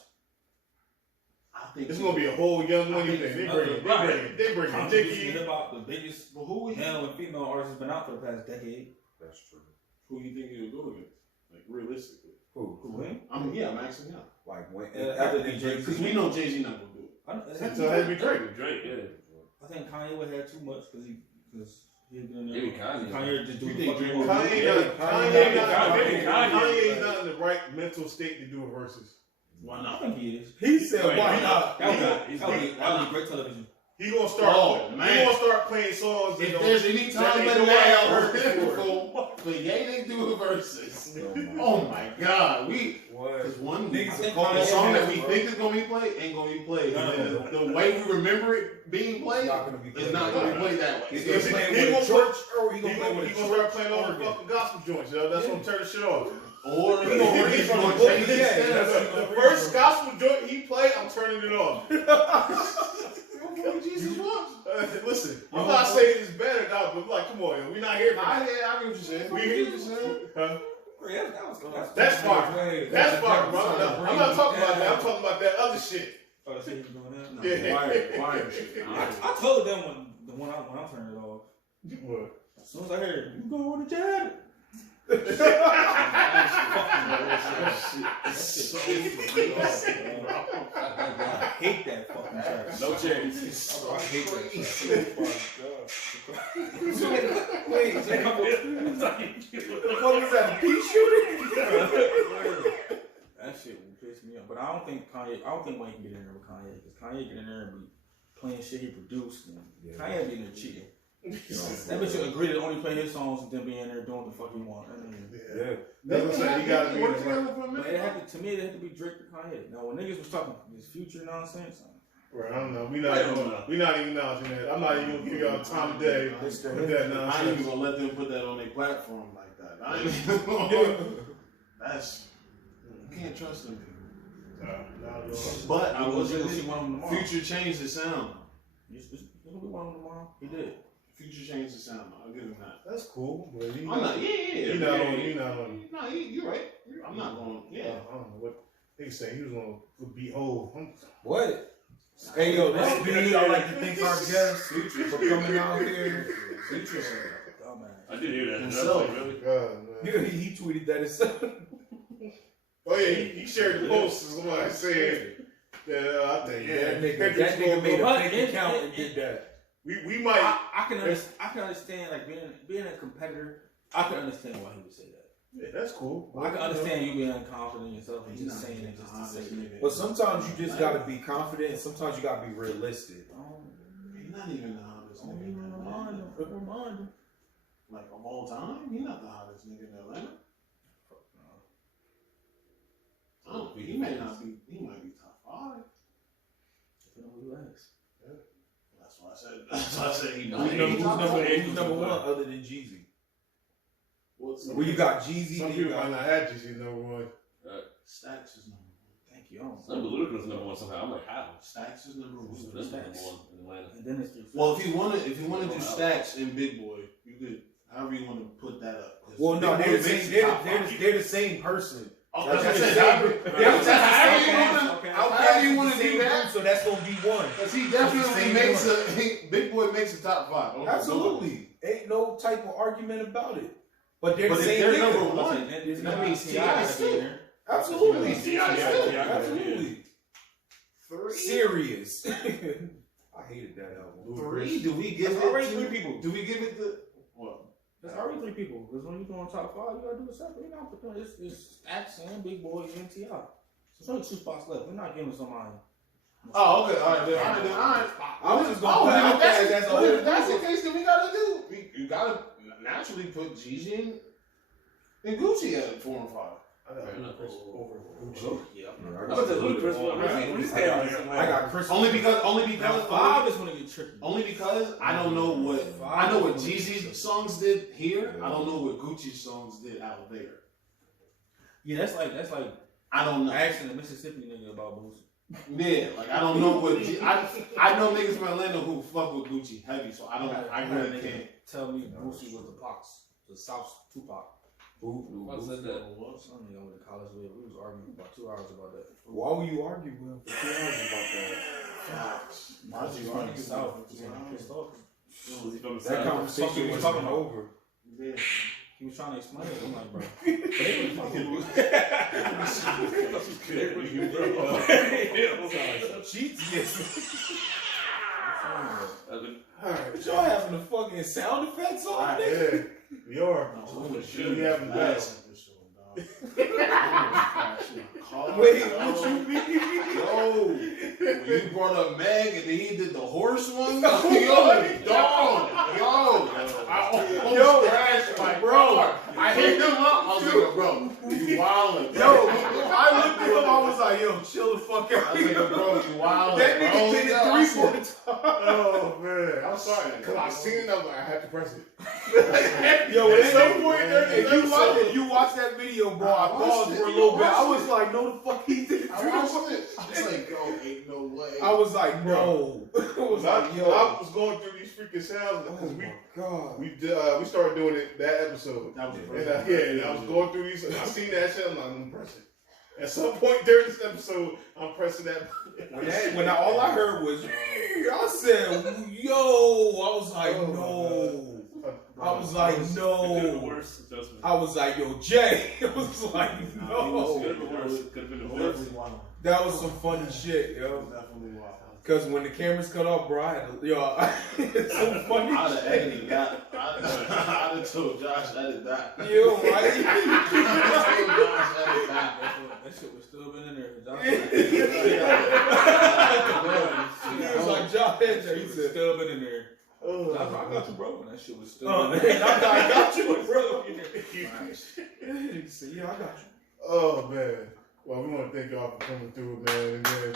I think It's gonna be a whole Young Money think thing. it's They bring Contribution Nicki. to hip hop, the biggest But who would male and female artist has been out for the past decade. That's true. Who you think he'll go against? Like realistically. Who? Wayne? I'm asking him. Like Wayne. After the Jay-Z. Because we know Jay-Z not gonna do it. So it had to be Drake. Drake, yeah. I think Kanye would have too much because he didn't. Maybe Kanye. Kanye just do You the think fucking Drake- work. Kanye's not in the right mental state to do a versus. Why I not? think he is. He said, "Why not?" That would be great television. He gonna start. Oh, He man. gonna start playing songs. If that there's don't- any that time ain't but nobody now heard before. for Ye to do a versus. Oh my God, because one Niggas the are calling song that we him, bro. think is gonna be played ain't gonna be played. No, And no, the way we remember it being played Not gonna be is not gonna be played that way. He's gonna He play gonna with a church, or he He gonna play gonna with a start church playing all the organ. fucking gospel joints, yo. That's gonna turn the shit off. Or He gonna read from the book change of the his day. stance. That's The first gospel joint he played, I'm turning it off. What Jesus wants. Listen, I'm not saying it's better now, but like, come on, yo, we not here for I that. get what you're saying. We here for that. Huh? That's fire. That's fire, bro. I'm not talking about that. I'm talking about that other shit. Oh, that's what you doing now? Yeah. Wire shit. I told them when I turned it off. What? As soon as I heard you going to jail. I hate that fucking track. No chance. I hate that track. Wait, That shit will piss me off. But I don't think Wayne can get in there with Kanye because Kanye get in there and be playing shit he produced and Kanye be in there cheating. That bitch would agree to only play his songs and then be in there doing what the fuck he want. Yeah. That's what I'm saying. You gotta be in the right. But it had to me, it had to be Drake or Kanye. Now when niggas was talking this future nonsense, Right, I don't know. We not even acknowledging that. I'm not even gonna give y'all time of day with that I ain't even nonsense. gonna let them put that on their platform like that. I ain't even gonna. That's you can't trust them people. But I was Future changed the sound. It's gonna be one of them tomorrow. He did. Future changed the sound. I'll give him that. That's cool, but I'm not. Yeah. You're not on. No, you're right. I'm not going. Yeah. I don't know what they say. He was gonna be old. What? Hey yo, this B, I like to thank our guests for coming out here. I did hear that. Himself. Really? God, man. He tweeted that himself. Oh yeah, he shared the post. Is what I said. I think That nigga made a fake account and did that. We might. I can understand like being a competitor. I can understand why he would say that. Yeah, that's cool. I can understand you being confident in yourself and just saying it just to say it. But sometimes you just gotta be confident, and sometimes you gotta be realistic. He's not even the hottest Don't nigga. even remind him. Like of all time, he's not the hottest nigga in Atlanta. I don't think he might not be. He might be top 5. Relax. That's why I said. That's why I said he Who's might be top 5. number one other than Jeezy? What's Well, you got Jeezy. Some then you people got might not have Jeezy number one. Stacks is number 1. Thank you. Some Ludacris number one somehow. I'm like, how? Stacks is number 1. That's number one in Atlanta. And then it's just Well, if you want to do Stacks and Big Boy, you could. However you want to put that up. 'Cause Well, no, Big they're Boy the makes same. the top 5. They're the same person. Oh, That's that's the it. same- However you want to the do same that. group, so that's gonna be one. Because he That's definitely the same makes a Big Boy makes a top 5. Don't Absolutely, ain't no type of argument about it. But they're But the if same they're nigga. number one, that means T.I. is too. Absolutely, Yeah. absolutely. 3. Serious. I hated that album. 3. Do we give There's it already to 3 people. Do we give it the what? There's already 3 people. Because when you go on top 5, you gotta do it separate. You know, it's Stacks and Big Boy and T.I. There's only 2 spots left. We're not giving somebody. Oh, okay. All right. I was just going to if that's the case, then we gotta do. You gotta naturally put Gigi and Gucci at 4 and 5. I got Chris over Gucci. Yeah. I got the Ludacris. I got Chris. Only because 5 is when it gets tricky. Only because I don't know what Jeezy's songs did here. I don't know what Gucci's songs did out there. Yeah, that's like I don't know. asking a Mississippi nigga about Boosie. Yeah, like I don't know what I know niggas from Atlanta who fuck with Gucci heavy, so I really can't tell me Boosie was the South's Tupac. Who said that? Some nigga I went to college with. We was arguing about 2 hours about that. Why were you arguing with him for 2 hours about that? Why was you arguing South? Pissed off. That conversation was talking over. Yeah. He was trying to explain it. I'm like, bro. Alright, y'all having the fucking sound effects on it? Yeah, we are. We having that. Wait, what you mean? Yo, when you brought up Meg and then he did the horse one. I crashed my bro. I hit him up. I was like, bro, you wildin'. Yo, I looked at him. I was like, yo, chill the fuck out. I was like, bro, you wildin'. That nigga did it 3-4 times. Oh man, I'm sorry, cause I seen it. I was like, I had to press it. Yo, at some point, if you watch that video, bro, I paused for a little bit. I was like, no, the fuck he did. I watched it. I was like, yo, ain't no way. I was like, no. I was like, yo. I was going through these freaking sounds because we started doing it that episode. That was the And first and I was going through these. I seen that shit. I'm like, I'm gonna press it. At some point during this episode, I'm pressing that. When all I heard was, I said, yo. I was like, no. I was like, no. I was like, yo, Jay. I was like, no. That was some funny shit, yo. Because when the cameras cut off, bro, I had to, yo, it's so funny. I'd have edited that. I'd have told Josh edit that. Yo, right? That shit was still been in there. He was like, Josh, he said, still been in there. Oh, I got you, bro. And that shit was still I in there. got you, bro. He said, yeah, I got you. Oh man. Well, we want to thank y'all for coming through, man. And then,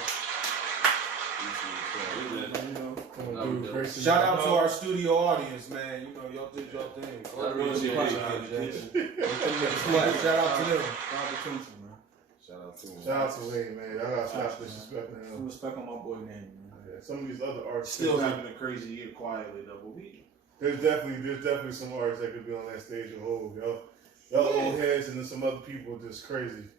coming through. Shout out to our studio audience, man. You know, y'all did y'all thing. I appreciate it. Shout out to them. Shout out to him. Shout out to Wayne, man. I gotta stop disrespecting Some him. respect on my boy name, man. Some of these other artists Still having a crazy year quietly, though. But there's definitely some artists that could be on that stage and hold, yo. Y'all old heads and then some other people just crazy.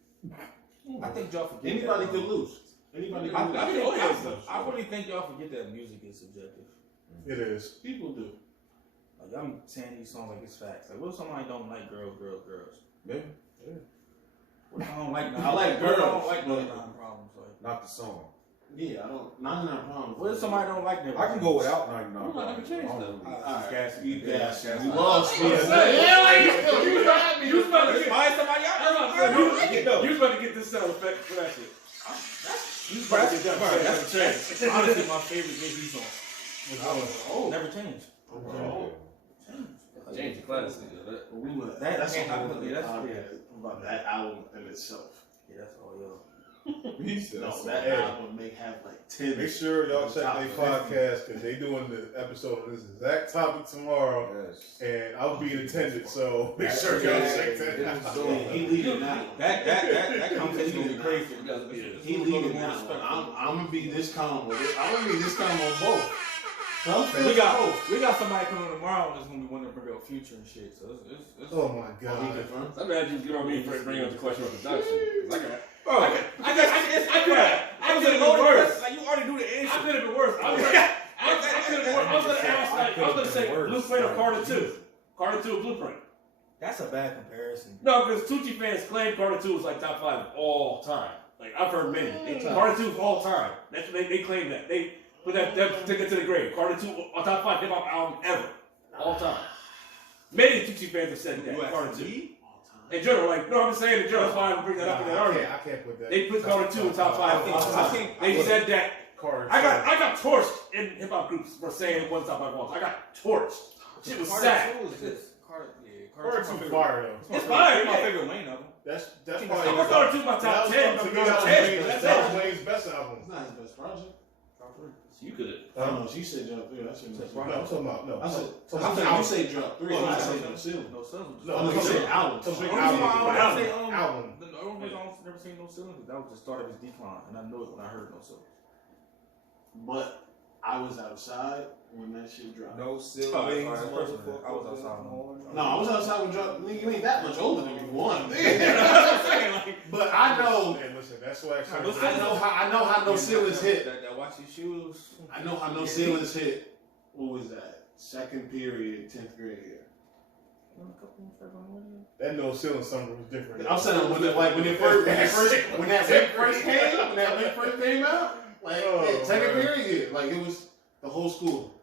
I think y'all forget anybody that, could lose. Anybody could lose. I really think y'all forget that music is subjective. It is. People do. Like, I'm saying these songs like it's facts. Like, what if somebody don't like girls? Yeah. What if I don't like I like girls. I don't like 99 Problems. Like, Not the song. Yeah, I don't. 99 problems. what if somebody don't like them? I can go without 99. I can change them. Alright, you gas. gas. You lost me. You was about to get Find somebody out. You was about to get this sound effect for that shit. That's a change. Honestly, my favorite Jay-Z song. Never changed. Change the class. That's can't a whole happen. other That's podcast about that album in itself. Yeah, that's all y'all. No, that album may have like 10. Make sure y'all check their podcast because they doing the episode on this exact topic tomorrow, and I'll be in attendance. So make sure y'all check that out. He leading that one. That conversation gonna be crazy. He leading that one. I'm gonna be this calm with it. I'm gonna be this calm on both. We got somebody coming tomorrow that's gonna be wanting to bring up Future and shit. So it's Oh my god! I'm glad you get on me for bringing up the question of production. I was gonna go worse. Like, you already knew the answer. I could have been worse. I was gonna ask, like, I was gonna say Blueprint or Carter 2. Carter 2 or Blueprint. That's a bad comparison. No, because Tucci fans claim Carter 2 was like top 5 all time. Like, I've heard many. Carter 2 is all time. That's what they claim that. They put that took it to the grave. Carter 2 on top 5 hip hop album ever. All time. Many Tucci fans have said that. Carter 2. In general, like, no, I'm just saying in general. That's why I bring that up in that argument. I can't put that. They put Carter 2 in top 5. They said that. Carter. I got torched in hip hop groups for saying it wasn't top 5 walls. I got torched. Shit was sad. Carter 2 fire though. It's fire. It's my favorite Wayne album. That's I'm probably. gonna Carter 2 my top 10. To me, Top that 10. was Wayne's best album. It's not his best project. You could. I don't know. She said Drop 3. That shit No, I'm talking about no. I said album. you say Drop 3. I said No Ceiling. No Ceiling. No, you said album. Album. The only reason I've never seen No Ceiling is that was the start of his decline, and I knew it when I heard No Ceiling. But I was outside when that shit dropped. No ceilings, I motherfucker. was outside. No, I was outside when Drop. Nigga, you ain't that much older than me. One. But I know. Hey, listen, that's why I know how No Ceilings hit. That watch your shoes. I know how No Ceilings hit. What was that? Second period, 10th grade year. that No Ceiling summer was different. I'm saying when that link first came out, like second period, like it was the whole school,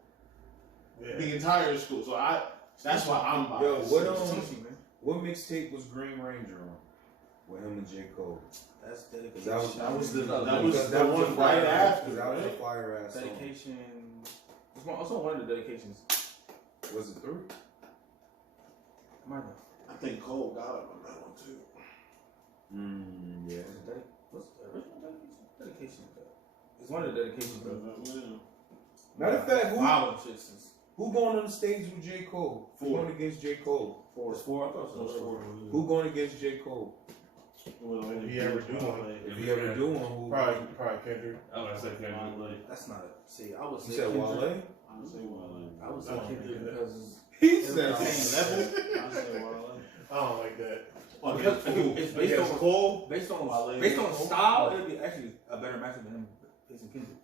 the entire school. So that's why I'm biased. Yo, what mixtape was Green Ranger on? With him and J. Cole. That's dedication. That was the one right after. That was a Right? fire ass Dedication. It's also one of the dedications. song. Was it 3? I think Cole got him on that one too. Yeah. What's the original dedication? It's one of the dedications. Matter of fact, Wow, shit since who going on the stage with J. Cole? Who going against J. Cole? it's 4. I thought it was 4. Who going against J. Cole? If he ever do one, If he ever do one, who? probably Kendrick. I was gonna say Kendrick. That's not a. See, I would You say said Kendrick. Wale? I would say Wale. I would say Kendrick because He said said same level. I say Wale. I don't like that. Because it's based Against on Cole. based on Wale. based on style. It'd be actually a better matchup than him facing Kendrick.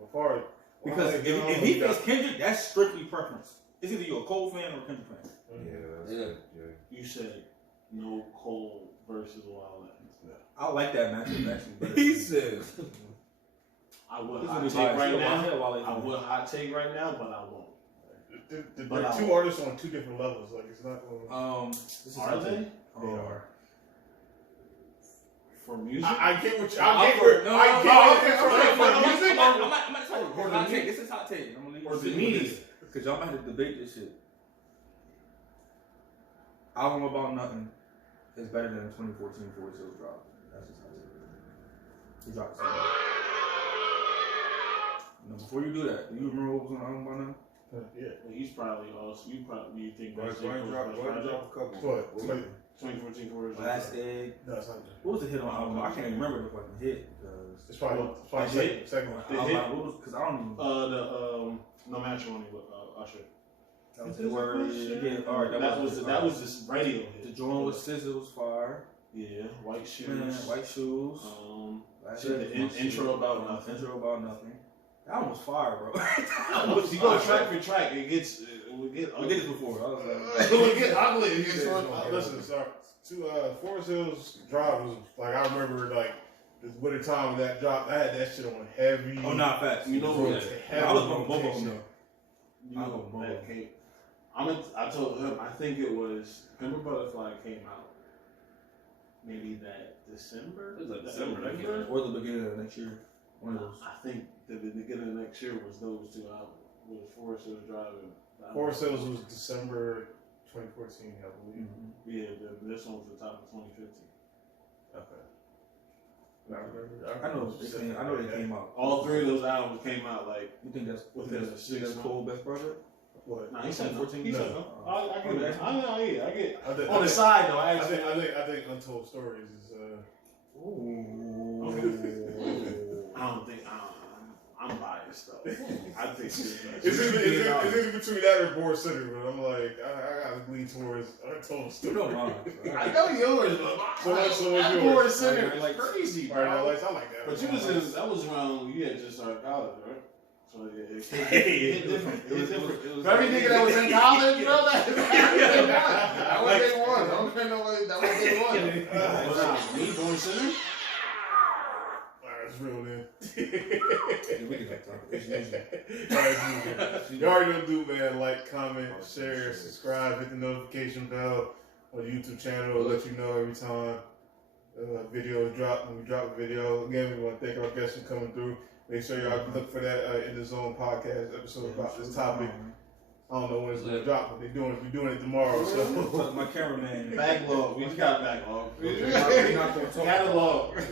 Before Because if he faced Kendrick, that's strictly preference. It's either you're a Cole fan or a Kendrick fan. Yeah. You said no Cole versus Wale. I like that matchup actually. He said. I would This hot is take biased. right Still now. biased, Wale. I would hot take right now, but I won't. They're two artists on two different levels. Like it's not going. This is Are they? They are. For music? I get what you. I'm I get for- where. no, I no, get no, it. okay, For okay, music. I'm not telling you. Or the Hot take. music. This is hot take. I'm gonna leave Or you the with media. this, because y'all might have to debate this shit. Album About Nothing is better than 2014 Forest Hills drop. That's just hot take. He dropped something. Now, before you do that, do you remember what was on the album About Nothing? Yeah. Well, he's probably also. You think Go that's ahead, drop a couple. What? 2014 for Last Egg. No, it's not. What was the hit on the album? I can't even remember the fucking hit. It's probably second one. The hit? Because I don't even. No Matrimony with Usher. That was the word. Yeah, all right. That was this radio hit. The joint with SZA was fire. Yeah, White Shoes. Man, White Shoes. Last shit, Egg the was my intro shit. about nothing. Intro about nothing. That one was fire, bro. You go track for track, it gets. We We did this before. I was like, It get ugly. It gets Listen, sorry. Forest Hills Drive was like I remember like the winter time when that dropped. I had that shit on heavy. oh, not fast. You know what? Yeah. I was on both of them though. You know that came. I told him. I think it was Pimper Butterfly came out. Maybe that December. It was like December, that came out. Or the beginning of next year. One of those. I think the beginning of next year was those two albums. Was Forest Hills Drive and Forest Hills was December 2014, I believe. Yeah, this one was the top of 2015. Okay. I know they came out. All three of those albums came out like You think that's within a 6 months. Cole best project? What? No, he said no. 14? He said no. I get it. I know. Yeah, I get. I think, On the side though, I think Untold Stories is. Ooh. I don't think I'm biased though. I think It's in between that or Board Center, but I'm like, I gotta lean towards Untold You Stories. don't mind. I know yours, but So what's that yours? Board Center is Like, crazy, All right, bro. I like that. But you was that was around when you had just started college, right? So it hit different. It hit different. For every nigga that was in college, bro, that was day one. I don't care no way. That was day one. But nah, me, Board Center. It's real then. We can talk. You already know, do man. Like, comment, share, subscribe, hit the notification bell. on the YouTube channel. We'll let you know every time videos drop. When we drop a video, again, we want to thank our guests for coming through. Make sure y'all look for that In the Zone podcast episode about this topic. I don't know when it's gonna drop, but we're doing it tomorrow. So my cameraman. Backlog. We just got a backlog. We're not gonna talk Catalog. I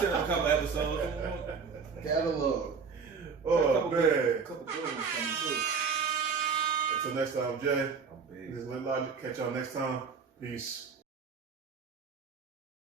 said a couple episodes. Catalog. oh man. A couple good ones coming too. Until next time, Jay. This is Lit Logic. Catch y'all next time. Peace.